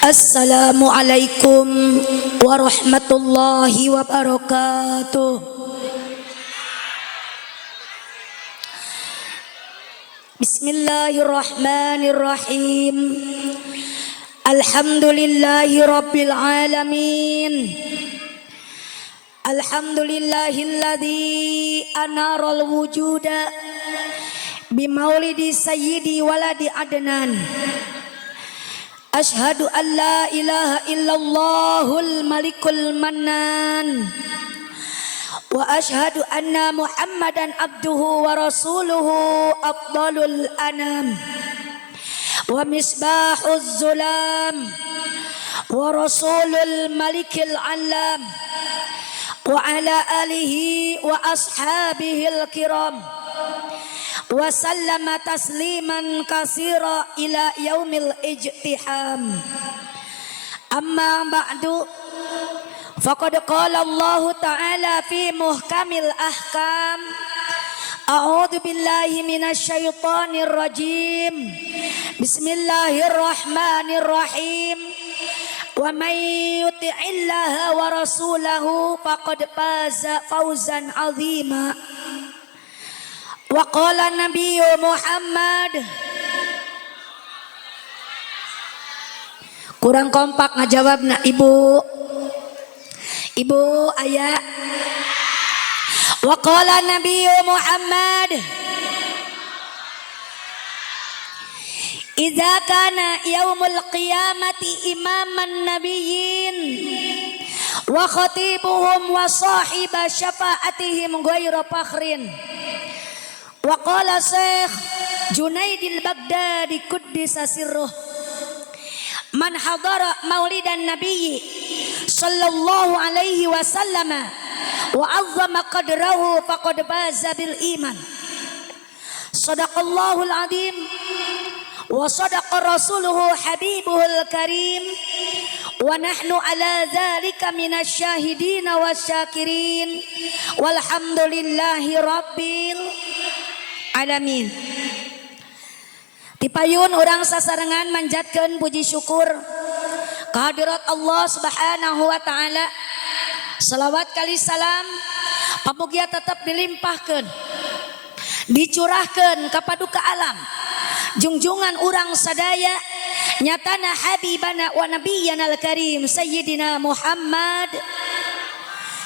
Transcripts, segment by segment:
Assalamualaikum warahmatullahi wabarakatuh. Bismillahirrahmanirrahim. Alhamdulillahi rabbil alamin. Alhamdulillahilladzi anaral wujuda bimaulidi sayyidi waladi adnan. Ashhadu an la ilaha illallahul malikul mannan. Wa ashhadu anna Muhammadan abduhu wa rasuluhu afdalul anam. Wa misbahuz zulam. Wa rasulul malikil alam. Wa ala alihi wa ashabihil kiram. Wa sallama tasliman katsira ila yaumil ijtiham. Amma ba'du, faqad qala Allah ta'ala fi muhkamil ahkam. A'udzu billahi minasy syaithanir rajim. Bismillahirrahmanirrahim. Wa may yuti'illaha wa rasulahu faqad faza fawzan 'azima. Wa qala Nabi Muhammad. Kurang kompak ngajawabna ibu. Ibu aya. Wa qala Nabi Muhammad. Idza kana yaumul qiyamati imaman nabiyyin wa khatibuhum wa sahiba syafa'atihim ghairu fakhrin. Wa qala Syekh Junaidil Baghdadi kuddisa sirruh, man hadara maulidan nabiyyi sallallahu alaihi wasallam wa azzama qadrahu faqad baza bil iman. Sadaqallahul azim wa sadaqa rasuluhu habibuhul karim wa nahnu ala dzalika minasy syahidin wasyakirin walhamdulillahi rabbil alamin. Dipayun orang sasarengan manjatkeun puji syukur kehadirat Allah Subhanahu wa taala. Salawat kali salam pamugia tetap dilimpahkeun, dicurahkeun ka paduka alam jungjungan urang sadaya nyatana habibana wa nabiyyana al-karim sayyidina Muhammad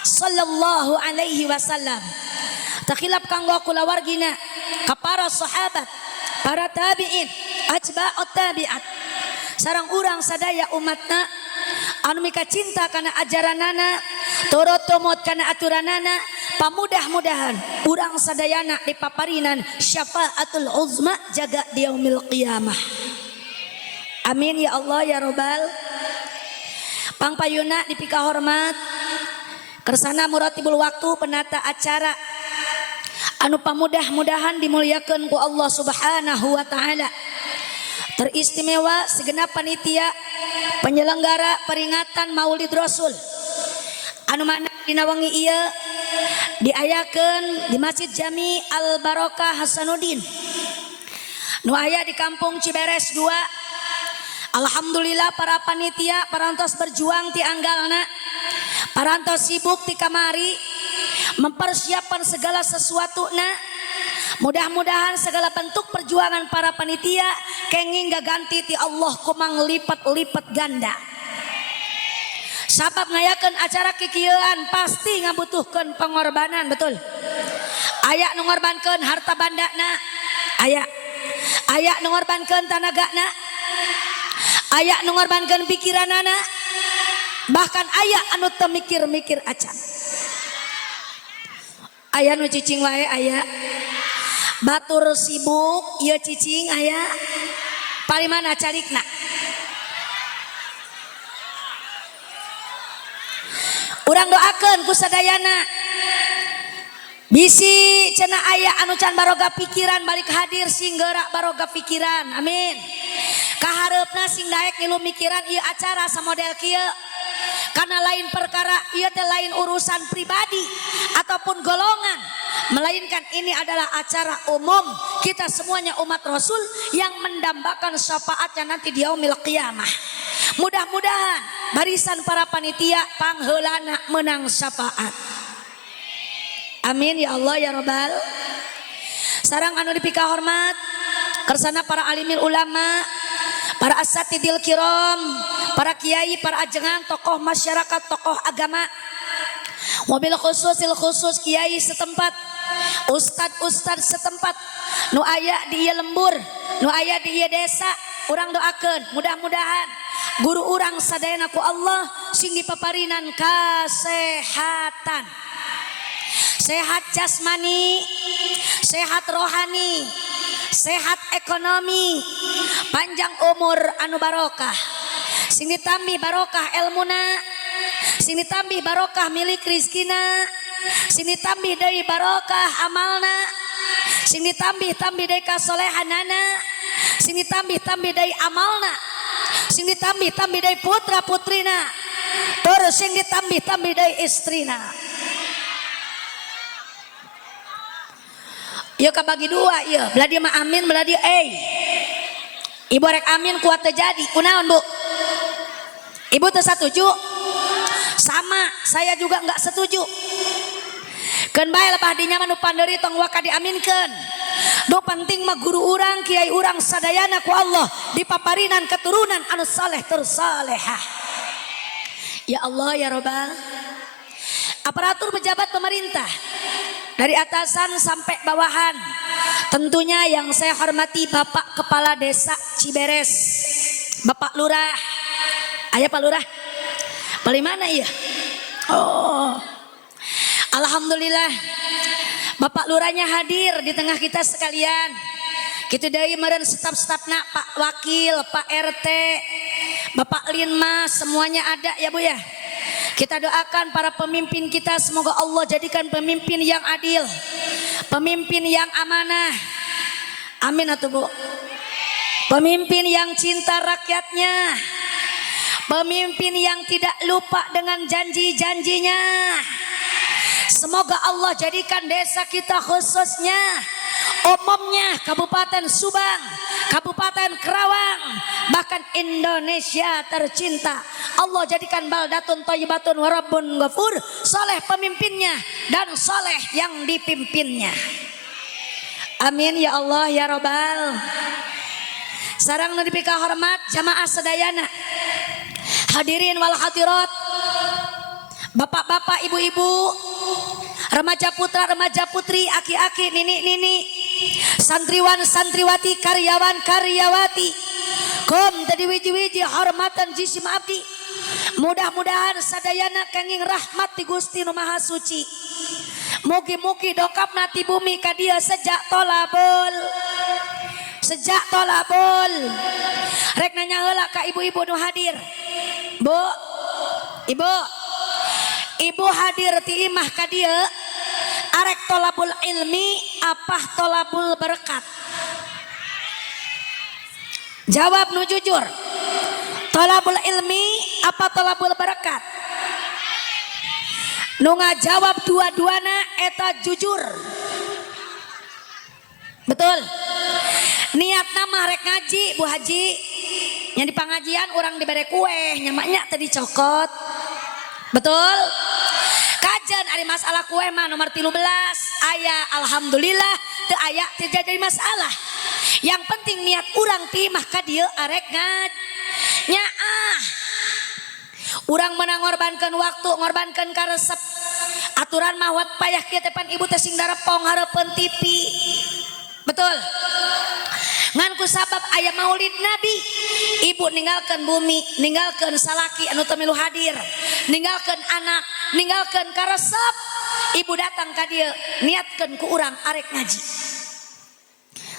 sallallahu alaihi wasallam. Takhilap kanggo kulawargina ka para sahabat, para tabi'in, atba'ut tabi'at, sareng urang sadaya umatna anu mika cinta kana ajaranana, turut tumut kana aturanana, pamudah-mudahan urang sadayana dipaparinan syafaatul uzma jaga di yaumil qiyamah. Amin ya Allah ya Rabbal. Pangpayuna dipika hormat kersana muratibul waktu penata acara anu pamudah-mudahan dimuliakeun ku Allah Subhanahu wa taala. Teristimewa segenap panitia penyelenggara peringatan Maulid Rasul anu mana dina wengi ieu diayakeun di Masjid Jami Al Barokah Hasanuddin nu aya di Kampung Ciberes 2. Alhamdulillah para panitia parantos berjuang ti anggalna, parantos sibuk ti kamari mempersiapkan segala sesuatuna. Mudah-mudahan segala bentuk perjuangan para panitia kenging gaganti ti Allah kumang lipat-lipat ganda. Sabab ngayakeun acara kikieuan pasti ngabutuhkeun pengorbanan, betul. Aya nu ngorbankeun harta bandana, aya nu ngorbankeun tanagana, aya nu ngorbankeun pikiranana, bahkan aya anu teu mikir-mikir acan. Aya nu cicing wae aya. Batur sibuk ieu cicing aya. Palimana carikna? Urang doakeun ku sadayana. Bisi cenah aya anu can baroga pikiran balik hadir sing geura baroga pikiran. Amin. Kahareupna sing daek ngilu mikiran ieu acara samodel kieu. Karena lain perkara ieu teh lain urusan pribadi ataupun golongan, melainkan ini adalah acara umum kita semuanya umat Rasul yang mendambakan syafaatnya nanti di yaumil qiyamah. Mudah-mudahan barisan para panitia pangheulana menang syafaat. Amin ya Allah ya Rabbal. Sarang anu dipika hormat kersana para alimil ulama, para asatidil kiram, para kiai, para ajengan, tokoh masyarakat, tokoh agama. Mobil khusus kiai setempat, ustad setempat, nu aya di ieu lembur, nu aya di ieu desa, urang doakeun mudah-mudahan guru urang sadayana ku Allah sing dipaparinan kasehatan. Sehat jasmani, sehat rohani, sehat ekonomi, panjang umur anu barokah. Sing ditambi barokah elmuna, sing ditambi barokah milik rizkina, sing ditambi deui barokah amalna, sing ditambi deui kasolehanana, sing ditambi deui amalna, sing ditambi deui putra putrina, terus sing ditambi deui istrina. Ieu kabagi dua ieu, belah dia mah amin, belah dia Ibu rek amin kuat terjadi. Kunaon Bu? Ibu teu setuju? Sama, saya juga enggak setuju. Keun bae lepah dinya mah nu pandeuri tong waka diaminkeun. Nu penting mah guru urang, kiai urang sadayana ku Allah dipaparinan keturunan anu saleh tur salehah. Ya Allah ya Rabbal. Aparatur pejabat pemerintah dari atasan sampai bawahan, tentunya yang saya hormati Bapak Kepala Desa Ciberes, Bapak Lurah. Aya Pak Lurah? Paling mana iya? Oh, alhamdulillah Bapak Lurahnya hadir di tengah kita sekalian. Kitu deui meureun staf-stafna, Pak Wakil, Pak RT, Bapak Linmas, semuanya ada ya Bu ya. Kita doakan para pemimpin kita, semoga Allah jadikan pemimpin yang adil, pemimpin yang amanah. Amin atuh Bu. Pemimpin yang cinta rakyatnya, pemimpin yang tidak lupa dengan janji-janjinya. Semoga Allah jadikan desa kita khususnya, umumnya Kabupaten Subang, Kabupaten Kerawang, bahkan Indonesia tercinta, Allah jadikan baldatun thayyibatun wa rabbun ghafur, soleh pemimpinnya dan soleh yang dipimpinnya. Amin ya Allah ya Rabbal. Sarang nu dipika hormat jamaah sadayana, hadirin wal hadirat, bapak-bapak, ibu-ibu, remaja putra, remaja putri, aki-aki, nini-nini, santriwan, santriwati, karyawan, karyawati, kum tadi wiji-wiji hormatan jisim abdi. Mudah-mudahan sadayana kenging rahmat ti Gusti Nu Maha Suci. Mugi-mugi dokapna ti bumi ka dieu sejak tolabul. Sejak tolabul. Rek nanya heula ka ibu-ibu nu hadir. Bu, ibu, ibu hadir ti imah ka dieu arek tolabul ilmi apa tolabul berkat? Jawab nu jujur. Tolabul ilmi apa tolabul berkat? Nu ngajawab dua-duana eta jujur. Betul. Niat nama rek ngaji Bu Haji. Yang di pengajian orang diberi kue, nyamaknya tadi cokot. Betul. Kajian ada masalah kue mah nomor 13 aya alhamdulillah, teu aya teu jadi masalah. Yang penting niat urang timah ka dieu arek nyaah. Urang menang ngorbankeun waktu, ngorbankeun karesep. Aturan mah wat payah kieu teh pan ibu teh sing darepong hareupeun TV. Betul. Ngan ku sabab aya maulid Nabi, ibu ninggalkeun bumi, ninggalkeun salaki anu teu milu hadir, ninggalkeun anak, ninggalkeun karesep. Ibu datang ka dieu niatkeun ku urang arek ngaji.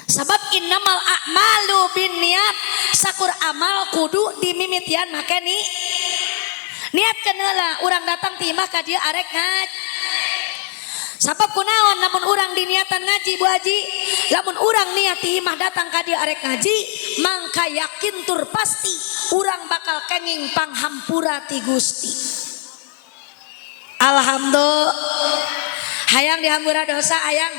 Sabab innamal a'malu binniat, sakur amal kudu dimimitian make ni niatkeun heula urang datang ti imah ka dieu arek ngaji. Sabab kunaon lamun urang diniatan ngaji Bu Haji, lamun urang niat ti imah datang ka dieu arek ngaji, mangka yakin tur pasti urang bakal kenging panghampura ti Gusti. Alhamdulillah. Hayang dihampura dosa hayang.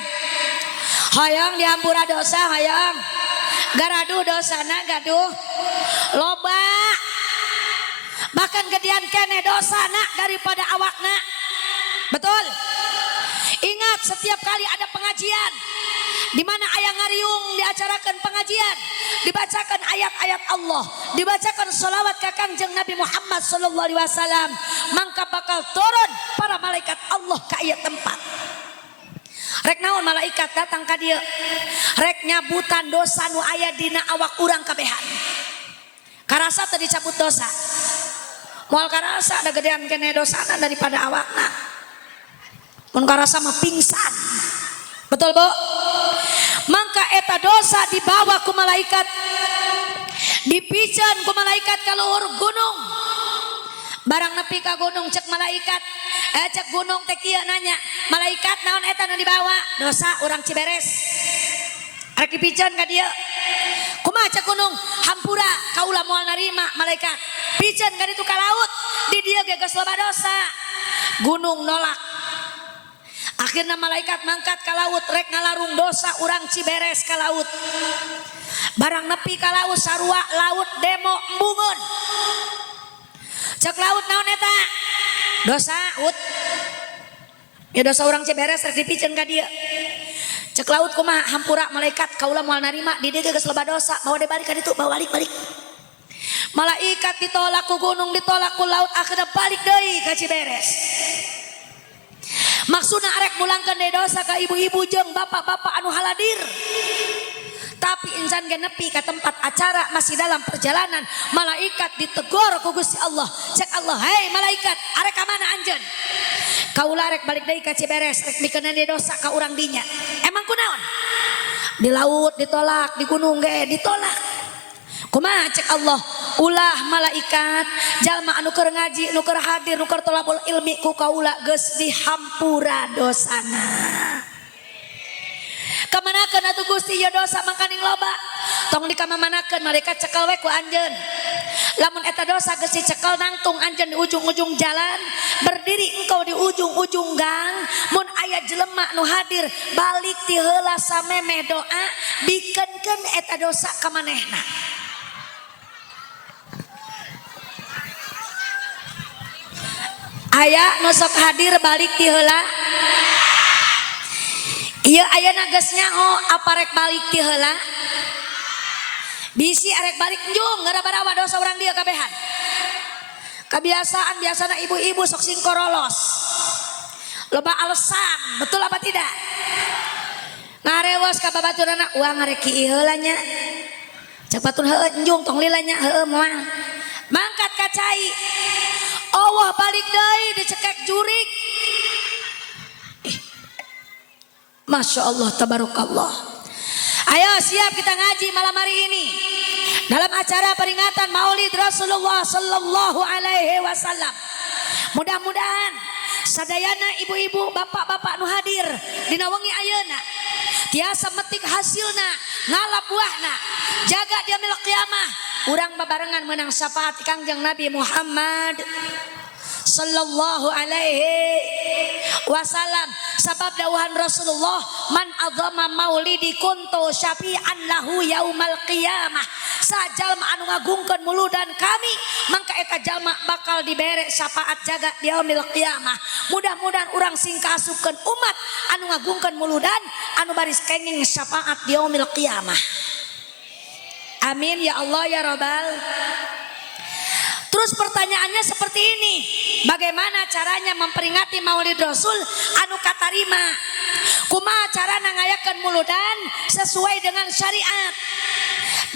Hoyong dihampura dosa hoyong. Garaduh dosana gaduh loba. Bahkan gedean kene dosana daripada awakna. Betul. Ingat setiap kali ada pengajian di mana ayah ngariung diacarakan pengajian, dibacakan ayat-ayat Allah, dibacakan sholawat ke Kangjeng Nabi Muhammad sallallahu alaihi wasallam, maka bakal turun para malaikat Allah ke aya tempat. Rek naon malaikat datang ka dieu, rek nyabutan dosa nu aya dina awak urang kabehan. Karasa teu dicabut dosa. Moal karasa ada gedean kene dosana daripada awakna. Mun karasa mah pingsan. Betul, Bu? Maka eta dosa dibawa ku malaikat, dipican ku malaikat ka luhur gunung. Barang nepi ka gunung cek malaikat, cek gunung teh kieu nanya, malaikat naon eta nu dibawa? Dosa urang Ciberes. Arek dipican ka dieu. Kumaha cek gunung? Hampura kaula moal narima malaikat. Pican ka ditu ka laut, di dieu ge geus loba dosa. Gunung nolak. Akhirnya malaikat mangkat ke laut, rek ngalarung dosa urang Ciberes ke laut. Barang nepi ke laut sarua laut demo embungun. Cek laut naon eta? Dosa ut. Ya dosa urang Ciberes rek dipikeun ka dieu. Cek laut kumaha hampura malaikat kaula moal narima di dieu geus loba dosa, bawa dibalik ka ditu, bawa balik. Malaikat ditolak ku gunung, ditolak ku laut, akhirnya balik deui ka Ciberes. Maksudna arek mulangkeun deui dosa ka ibu-ibu jeung bapak-bapak anu haladir. Tapi insan ge nepi ka tempat acara masih dalam perjalanan, malaikat ditegur ku Gusti Allah. Cek Allah, "Hei malaikat, arek ka mana anjeun?" Kaula arek balik deui ka Ciberes, rek mikeun deui dosa ka urang dinya. Emang kunaon? Di laut ditolak, di gunung ge ditolak. Kumaha cek Allah? Ulah malaikat jalma anu keur ngaji, anu keur hadir, anu keur tolabul ilmi ku kaula geus dihampura dosana. Kamanakeun atuh Gusti ieu dosa mangkaning loba? Tong dikamamanakeun malaikat cekel we ku anjeun. Lamun eta dosa geus dicekel nangtung anjeun di ujung-ujung jalan, berdiri engkau di ujung-ujung gang, mun aya jelema nu hadir balik ti heula samemeh doa, bikenkeun eta dosa ka manehna. Aya nu sok hadir balik ti heula. Ieu ayeuna geus nyaho aparek balik ti heula. Bisi arek balik njung gara-gara dosa urang dieu kabehan. Kebiasaan biasana ibu-ibu sok singkorolos. Loba alasan, betul apa tidak? Ngarewas ka babaturanna, "Wah ngarek kieu heula nya." Cek batur heueuh njung tong lila nya, "Heueuh moal." Mangkat ka cai. Allah balik deui dicekek jurik. Masya Allah tabarakallah. Ayo siap kita ngaji malam hari ini dalam acara peringatan Maulid Rasulullah sallallahu alaihi wasallam. Mudah-mudahan sadayana ibu-ibu, bapak-bapak nu hadir dina wengi ayeuna tiasa metik hasilna, ngalap buahna, jaga dia mil kiamah. Urang babarengan menang syafaat Kangjeng Nabi Muhammad sallallahu alaihi wasallam. Sabab dawuhan Rasulullah, "Man adzama maulidi kuntu syafi'an lahu yaumal qiyamah." Sajalma anu ngagungkeun muludan kami, mangka eta jalma bakal dibere syafaat jaga di yaumil qiyamah. Mudah-mudahan urang sing kaasupkeun umat anu ngagungkeun muludan anu baris kenging syafaat di yaumil qiyamah. Amin ya Allah ya Rabbal. Terus pertanyaannya seperti ini, bagaimana caranya memperingati Maulid Rasul anu katarima? Kumaha carana ngayakeun muludan sesuai dengan syariat?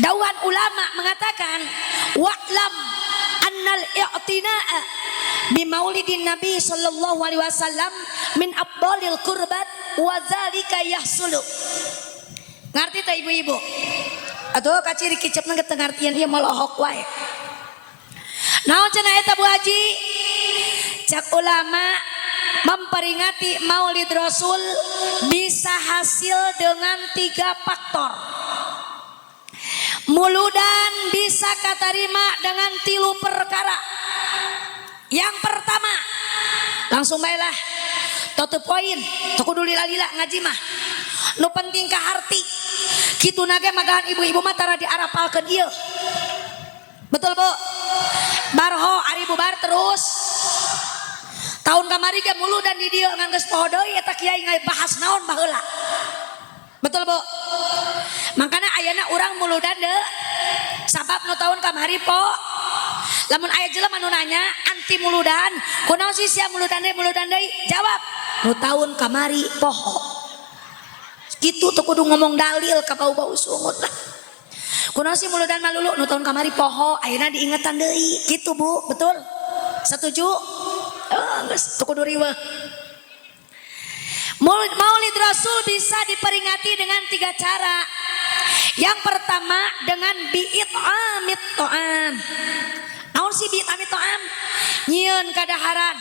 Dawuhan ulama mengatakan, wa'lam annal i'tina'a bi maulidin Nabi sallallahu alaihi wasallam min afdalil qurbat wa dzalika yahsulu. Ngarti teh ibu-ibu? Atuh kaciri kicepna teu ngartieun ieu molohok wae. Naon cenah eta Bu Haji? Cak ulama memperingati Maulid Rasul bisa hasil dengan 3 faktor. Muludan bisa katarima dengan 3 perkara. Yang pertama, langsung baiklah. Tutup poin, teu kudu lila-lila ngaji mah. Nu penting ka harti. Kitu nage magahan ibu-ibu mah tara diarapalkeun ieu. Betul Bu? Barho ari bubar terus. Tahun kamari ge muludan di dieu ngan geus poho deui eta kiai bahas naon baheula. Betul Bu? Makana ayeuna urang muludan deui. Sabab nu tahun kamari po. Lamun aya jelema nu nanya anti muludan, kunaon sih sia muludan deui? Jawab, nu tahun kamari poho. Kitu teu kudu ngomong dalil ka bau-bau sungut lah. Kunaon sih muludan malulu nu tahun kamari poho, ayeuna diingetan deui. Kitu Bu, betul? Setuju? Geus teu kudu riweuh. Maulid Rasul bisa diperingati dengan 3 cara. Yang pertama dengan bi'it'amit ta'am. Naon sih bi'it'amit ta'am? Nyieun kadaharan,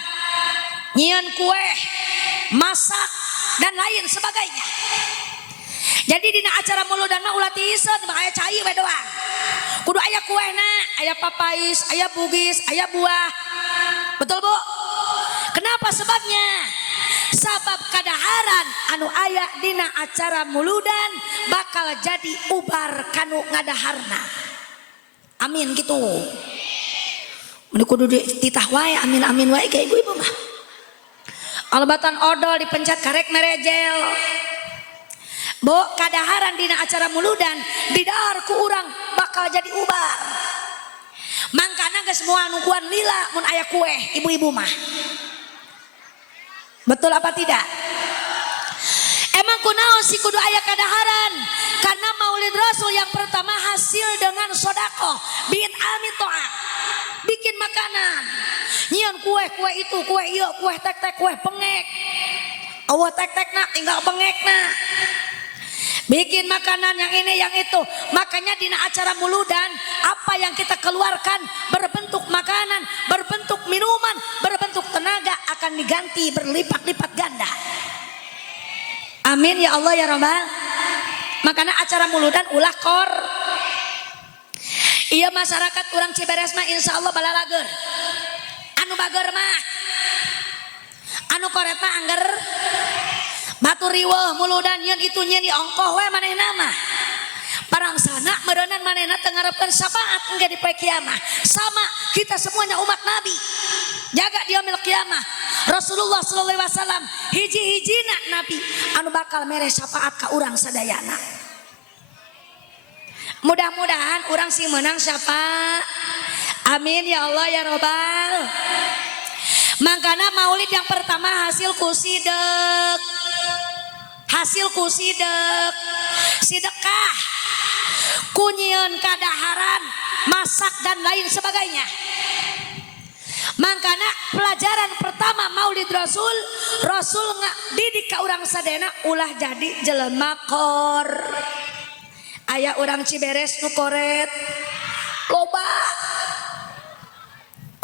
nyieun kue, masak dan lain sebagainya. Jadi dina acara muludan mah ulah tiseun mah aya cai we doang. Kudu aya kuehna, aya papais, aya bugis, aya buah. Betul Bu? Kenapa sebabnya? Sabab kadaharan anu aya dina acara muludan bakal jadi ubar kanu ngadaharna. Amin gitu. Mun kudu dititah wae amin wae ka ibu-ibu mah. Alobatan odol dipencet karek merejel. Bu, kadaharan dina acara muludan didahar ku urang bakal jadi ubar. Mangkana geus moal nungguan lila mun aya kue ibu-ibu mah. Betul apa tidak? Emang kunaon sih kudu aya kadaharan? Karena Maulid Rasul yang pertama hasil dengan sodako, bi'it'amit ta'am. Bikin makanan, nyian kue itu, kue iya, kue tek-tek, kue pengek. Allah tek-tek nak, tinggal pengek nak. Bikin makanan yang ini yang itu. Makanya di acara muludan apa yang kita keluarkan berbentuk makanan, berbentuk minuman, berbentuk tenaga akan diganti berlipat-lipat ganda. Amin ya Allah ya Rabbal. Makanya acara muludan ulah kor. Iya masyarakat orang Ciberes mah insya Allah balalager. Anu bager mah, anu koret mah angger. Batu riweuh muludan nyeun itu nyeun di ongkoh we manehna mah. Parangsana meureunnan manehna teu ngarepkeun syafaat engke di poe kiamah. Sama kita semuanya umat Nabi. Jaga di yaumil kiamah. Rasulullah sallallahu alaihi wasallam hiji-hijina Nabi anu bakal mere syafaat ka urang sadayana. Mudah-mudahan urang sih menang syafaat. Amin ya Allah ya Rabbal. Makana maulid yang pertama hasil kusidek. Hasil kusidek, sidekah, kunyieun kadaharan, masak dan lain sebagainya. Makanya pelajaran pertama Maulid Rasul, Rasul didik ka urang sadena ulah jadi jelema kor. Aya urang Ciberes nu koret loba.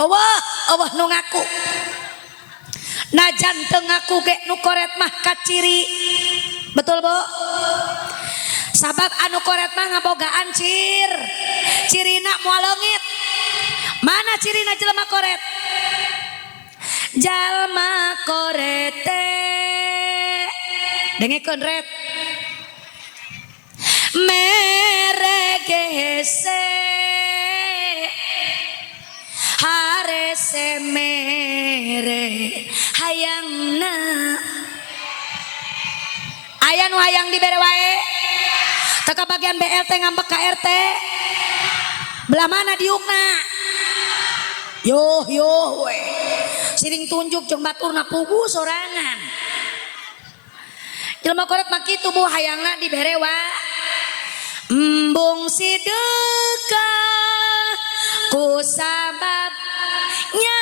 Allah nu ngaku. Najan teu ngaku ge nu koret mah kaciri. Betul Bu? Sabab anu koret mah ngabogaan cirina moal leungit. Mana cirina jelema koret? Jalma korete dengekeun ret meregese harese mere hayangna aya nu hayang dibere wae teu bagian BRT ngambek ka RT belah mana diukna yo we siring tunjuk jeung baturna pugu sorangan jelema koret mah kitu Bu hayangna dibere wae embung sidekah ku sababnya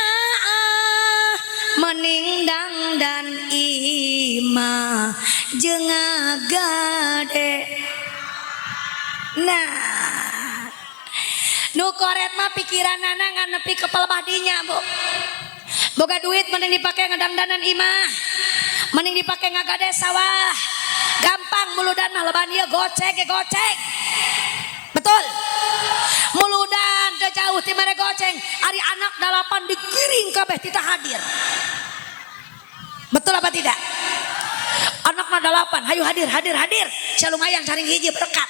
meningdang dan imah jeung ngagade. Nah nu koret mah pikiranana ngan nepi ke pelbadinya Bu. Boga duit mending dipake ngedangdanan imah, mending dipake ngagade sawah. Gampang muludan mah leban ieu gocek. Betul? Muludan teu jauh ti mere goceng, ari anak 8 dikiring kabeh tita hadir. Betul apa tidak? Anak anakna 8 hayu hadir sia lumayan saring hiji berkat.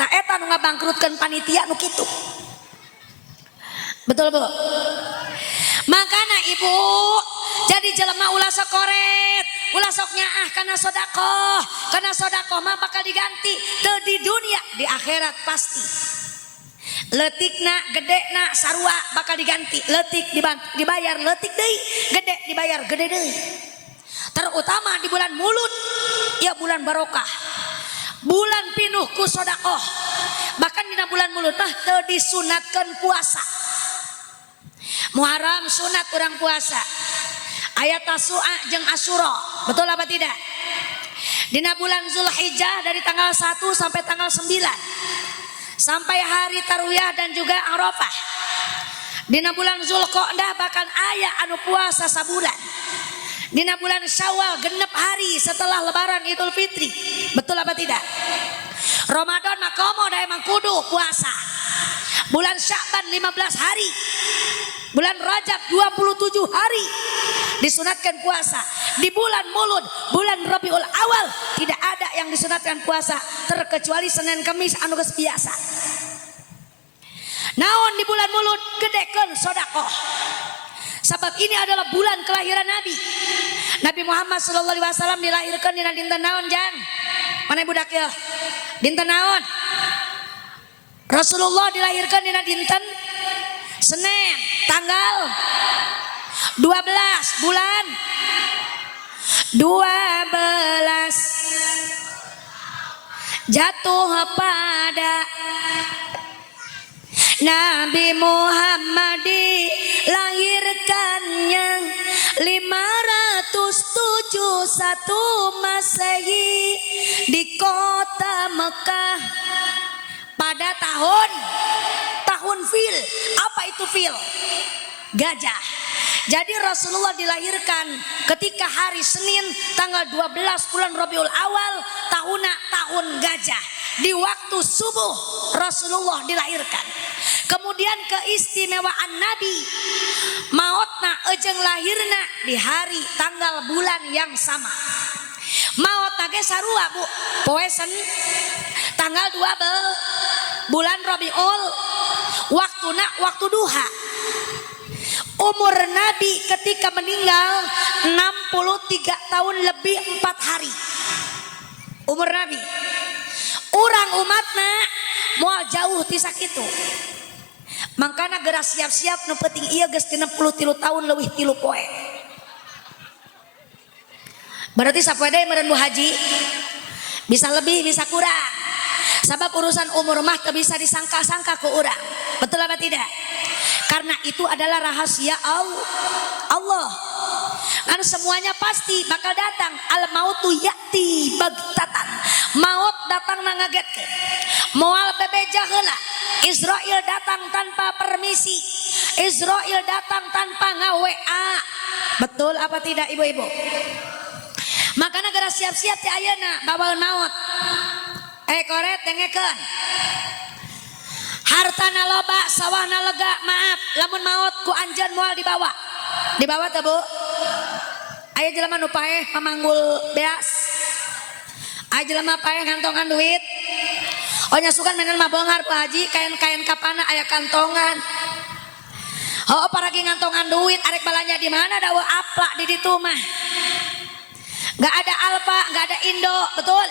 Nah eta nu ngabangkrutkeun panitia nu kitu. Betul Bu? Makana Ibu jadi jelema ulah sok koret, ulah sok nyaah kana sedekah mah bakal diganti teu di dunia di akhirat pasti. Letikna gedena sarua bakal diganti, letik dibayar letik deui, gede dibayar gede deui. Terutama di bulan Mulud, ya bulan barokah. Bulan pinuh ku sedekah. Bahkan dina bulan Mulud mah teu disunatkeun puasa. Muharram sunat urang puasa. Ayat Tasu'a jeung Asyura. Betul apa tidak? Dina bulan Zulhijjah dari tanggal 1 sampai tanggal 9. Sampai hari Tarwiyah dan juga Arafah. Dina bulan Zulqa'dah bahkan aya anu puasa sabulan. Dina bulan Syawal genep hari setelah lebaran Idul Fitri. Betul apa tidak? Ramadan mah komo da emang kudu puasa. Bulan Sya'ban 15 hari. Bulan Rajab 27 hari disunatkan puasa. Di bulan Mulud, bulan Rabiul Awal tidak ada yang disunatkan puasa terkecuali Senin Kamis anu geus biasa. Naon di bulan Mulud gedekeun sedekah. Sebab ini adalah bulan kelahiran Nabi. Nabi Muhammad sallallahu alaihi wasallam dilahirkan dina dinten naon Jang? Mana budak ya? Dinten naon? Rasulullah dilahirkan dina dinten Senin tanggal 12 bulan 12 jatuh pada Nabi Muhammad dilahirkannya 571 Masehi di kota Mekah pada tahun fil. Apa itu fil? Gajah. Jadi Rasulullah dilahirkan ketika hari Senin tanggal 12 bulan Rabiul Awal tahun gajah. Di waktu subuh Rasulullah dilahirkan. Kemudian keistimewaan Nabi maotna ejeng lahirna di hari tanggal bulan yang sama. Maotna ge sarua Bu. Poe Senin tanggal 12 bulan Rabiul waktu duha. Umur Nabi ketika meninggal 63 tahun lebih 4 hari. Umur Nabi. Urang umatna moal jauh ti sakitu. Mangkana geura siap-siap nu penting ieu geus 63 tahun leuwih 3 poe. Berarti sapoe deui meureun Bu Haji. Bisa lebih bisa kurang. Sabab urusan umur mah teu bisa disangka-sangka ku urang. Betul apa tidak? Karena itu adalah rahasia Allah. Kan semuanya pasti bakal datang. Al mautu ya'ti bagtatan. Maut datang ngagetkeun. Moal bebeja heula. Israel datang tanpa permisi. Israel datang tanpa nga-WA. Betul apa tidak ibu-ibu? Makanya gara siap-siap ti ayeuna bawaeun maut. Koret dengekeun. Hartana loba, sawahna lega, maaf. Lamun maut ku anjeun moal dibawa. Dibawa teh Bu? Aya jelema nu paeh mamanggul beas. Aya jelema paeh ngantongan duit. Oh nyasukan menen mah beunghar Pak Haji, kain-kain kapana aya kantongan. Oh paragi ngantongan duit arek balanja di mana dawa aplak di ditu mah. Enggak ada Alfa, enggak ada Indo, betul?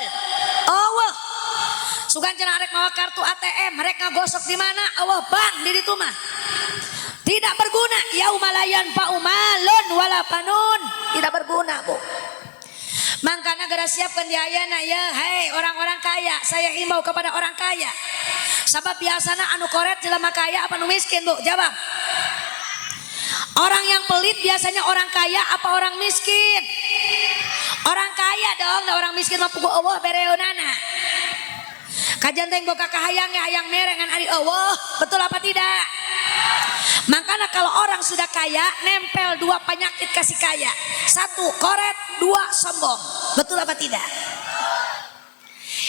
Oh wah. Sugan cenah arek mawa kartu ATM, mereka ngagosok di mana? Allah bang di ditu mah. Tidak berguna. Yaumalayan fa'umalun wala panun. Tidak berguna Bu. Mangkana gara siapkan di ayeuna ya, hei orang-orang kaya, saya himbau kepada orang kaya. Sabab biasana anu koret jelema kaya apa nu miskin Bu? Jawab. Orang yang pelit biasanya orang kaya apa orang miskin? Orang kaya dong, da orang miskin mah puguh Allah bereunana. Kajan teh boga kahayang ya hayang merengan ari Allah, betul apa tidak? Makanya kalau orang sudah kaya nempel 2 penyakit kasih kaya. 1 koret, 2 sombong. Betul apa tidak?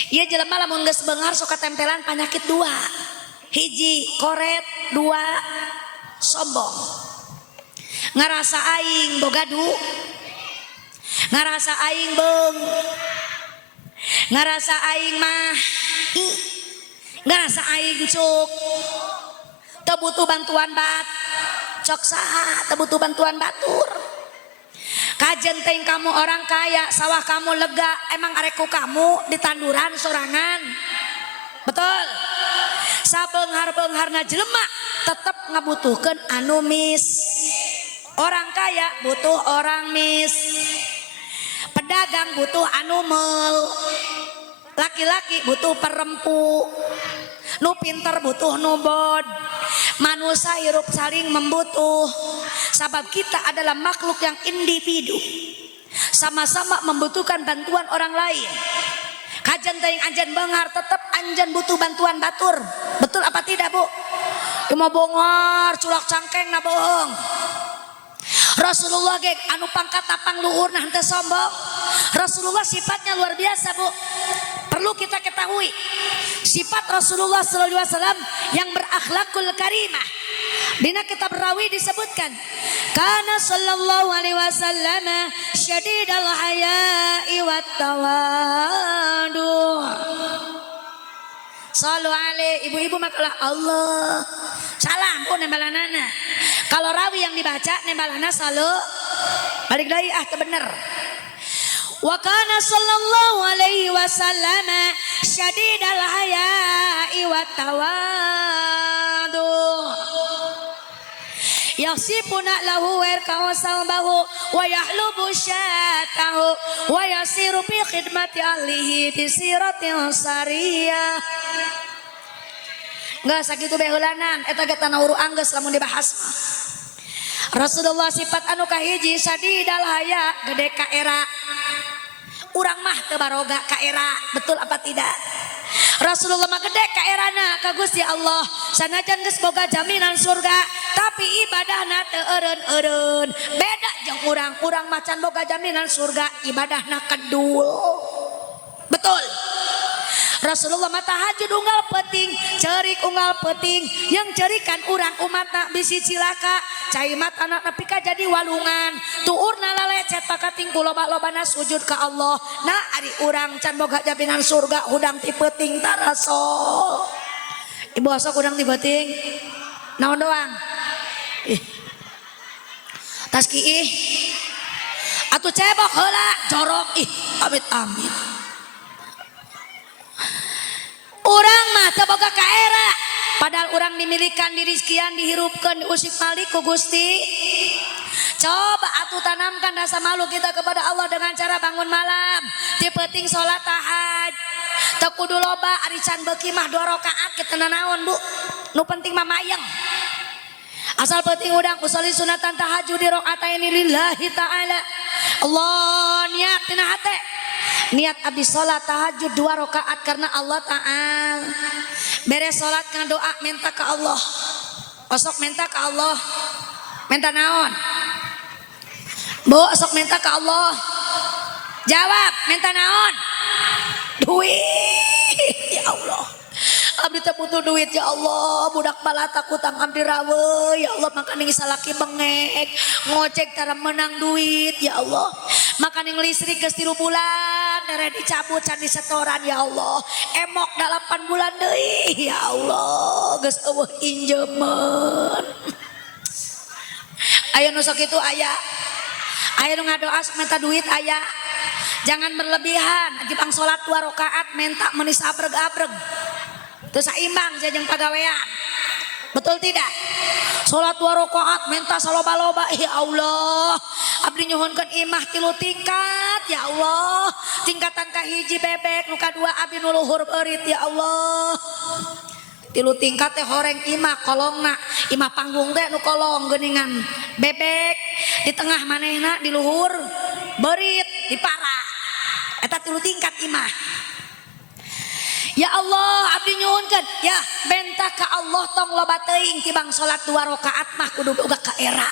Iya jelema lamun geus beunghar sok katempelan penyakit 2. Hiji koret, 2 sombong. Ngarasa aing boga ngarasa aing beung, ngarasa aing mah, ngarasa aing cuk, teu butuh bantuan cok saha teu butuh bantuan batur. Kajen teuing kamu orang kaya, sawah kamu lega, emang areku kamu di tanduran sorangan. Betul. Sabeunghar-beungharna jelema tetep ngabutuhkeun anu mis. Orang kaya butuh orang mis. Pedagang butuh anu meul. Laki-laki butuh perempu. Nu pinter butuh nu bod. Manusia hirup saling membutuh. Sebab kita adalah makhluk yang individu. Sama-sama membutuhkan bantuan orang lain. Kajen teuing anjeun beunghar tetep anjeun butuh bantuan batur. Betul apa tidak, Bu? Cuma bongor culak cangkeng na bohong. Rasulullah ge anu pangkat tapang luhurna henteu sombong. Rasulullah sifatnya luar biasa, Bu. Perlu kita ketahui sifat Rasulullah SAW yang berakhlakul karimah. Dina kitab rawi disebutkan, kana sallallahu alaihi wasallam syadidal haya'i wat tawadu. Sallu alaihi, ibu-ibu makalah Allah. Salam pun nembalanana. Kalau rawi yang dibaca nembalana salu. Balik deui teu bener. Wa kana sallallahu alaihi wasallam syadidal haya'i wat tawadu. Yasifuna lahu warka'u salbahu wa yahlubu syatahu wa yasiru fi khidmati ahlihi bisiratil sariyah. Enggak sakitu behulanan eta ge tanah uru anggeus lamun dibahas. Rasulullah sifat anu kahiji sadidal haya gede ka era. Urang mah teu baroga ka era, betul apa tidak? Rasulullah mah gede ka erana ka Gusti Allah. Sanajan geus boga jaminan surga, tapi ibadahna teu eureun-eureun. Beda jeung urang macan boga jaminan surga, ibadahna kedul. Betul. Rasulullah mah tahajud unggal peuting, ceurik unggal peuting, yang ceurikan urang umatna bisi cilaka, cai mat anak nepi ka jadi walungan, tuurna lalecet pakating ku loba-lobana sujud ka Allah. Nah ari urang can boga jaminan surga hudang ti peuting taraso. Ibu asok hudang ti peuting. Naon doang? Tas kiih. Atuh cebok heula jorok amit-amit. Urang mah teu boga ka era, padahal urang dimilikan dirizkian dihirupkeun diusik malik ku Gusti. Coba atuh tanamkan rasa malu kita kepada Allah dengan cara bangun malam, ti peuting salat tahajud. Teu kudu loba ari can beuki mah 2 rakaat kitu naon, Bu. Nu penting mah mayeng. Asal peuting udang usolli sunatan tahajud di rakaataini lillahi taala. Allah niat tina hate. Niat abdi sholat tahajud 2 rakaat karena Allah Ta'ala. Beres sholat kena doa minta ke Allah. Osok minta ke Allah. Minta naon? Bu osok minta ke Allah. Jawab minta naon? Duit. Ya Allah. Abdi teh butuh duit ya Allah, budak balata kutang abdi rawe ya Allah, makaning salaki bengek ngocek tara menang duit ya Allah, makaning listrik geus 3 bulan dere dicabut can disetoran ya Allah, emok 8 bulan deui ya Allah, geus eueuh injemen. Aya nu sok kitu aya nu ngadoa minta duit aya. Jangan berlebihan, jipang salat 2 rakaat minta meuni sabreg-abreg. Terus saimbang jeung pagawean. Betul tidak? Salat 2 rakaat minta saloba-loba ya Allah. Abdi nyuhunkeun imah 3 tingkat ya Allah. Tingkatan kahiji bebek, nu kadua abdi nu luhur eurit ya Allah. 3 tingkat teh horeng imah kolongna, imah panggung teh nu kolong geuningan bebek, di tengah manehna di luhur beurit di para. Eta 3 tingkat imah. Ya Allah abdi nyuhunkeun ya bentah ka Allah tong loba teuing tibang salat 2 rakaat mah kudu boga ka era.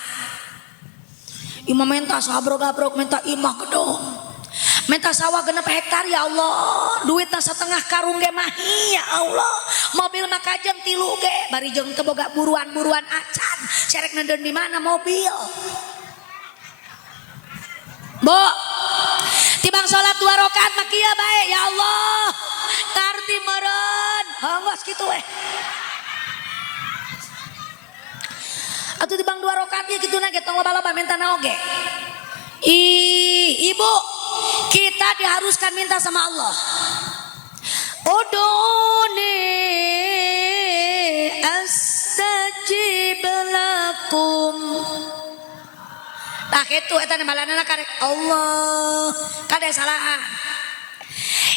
Imah minta sabrog-abrog minta imah gedong. Minta sawah 6 hektar ya Allah. Duitna 1/2 karung ge mah ya Allah. Mobil mah kajeng 3 ge bari jeung teu boga buruan-buruan acan. Cerek neudeun di mana mobil. Bo, Tibang sholat 2 rakaat mah kieu bae ya Allah. Ngarti meureun. Hongos kitu we. Atuh tibang 2 rakaat ieu kituna ge tong loba-loba mintana oge. Ibu, kita diharuskan minta sama Allah. Uduni astajib lakum. Tah kitu eta balanana karek Allah. Kade salahan.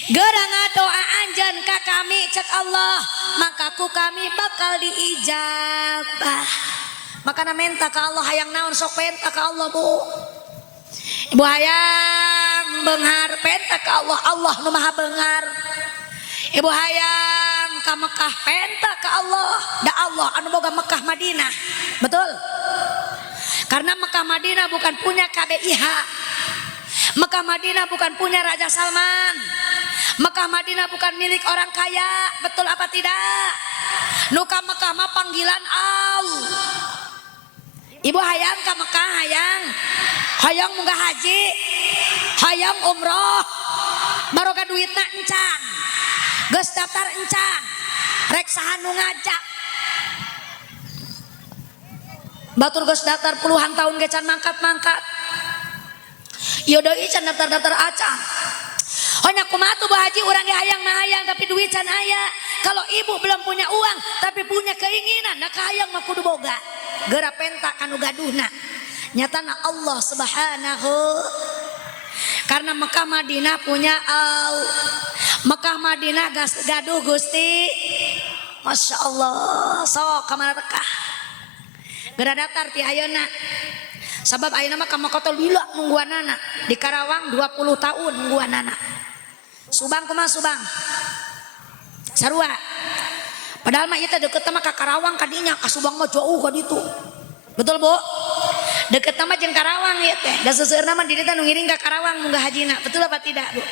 Geura ngadoa anjeun ka kami cek Allah, maka ku kami bakal diijabah. Makana menta ka Allah hayang naon sok penta ka Allah Bu. Ibu hayang beunghar penta ka Allah, Allah nu maha beunghar. Ibu hayang ka Mekah penta ka Allah, da Allah anu boga Mekah Madinah. Betul? Karena Mekah Madinah bukan punya KBIH. Mekah Madinah bukan punya Raja Salman. Mekah Madinah bukan milik orang kaya. Betul apa tidak? Nuka Mekah mah panggilan Allah. Ibu hayang ka Mekah hayang munggah haji, hayang umroh, baroga duitna encan, geus daftar encan, rek saha nu ngajak. Batur geus daftar puluhan tahun ge can mangkat. Ieu deui can daftar acan. Hanya kumaha tuh Bu Haji urang ge hayang mah hayang tapi duit can aya. Kalau ibu belum punya uang tapi punya keinginan, nah hayang mah kudu boga. Geura penta kanu gaduhna. Nyatana Allah Subhanahu. Karena Mekah Madinah punya Mekah Madinah gaduh Gusti. Masya Allah. Sok kamana tekah. Geura daftar ti ayeuna. Sabab ayeuna mah ka Makoto lila nungguanana. Di Karawang 20 tahun nungguanana. Subang kumaha Subang? Sarua. Padahal mah ieu teh deukeut mah ka Karawang kadinya, ka Subang mah jauh ka ditu. Betul Bu? Deket mah jeung Karawang ieu teh. Da seuseurna mah di dieu teh nu ngiring ka Karawang munggah hajina. Betul apa tidak, Bu?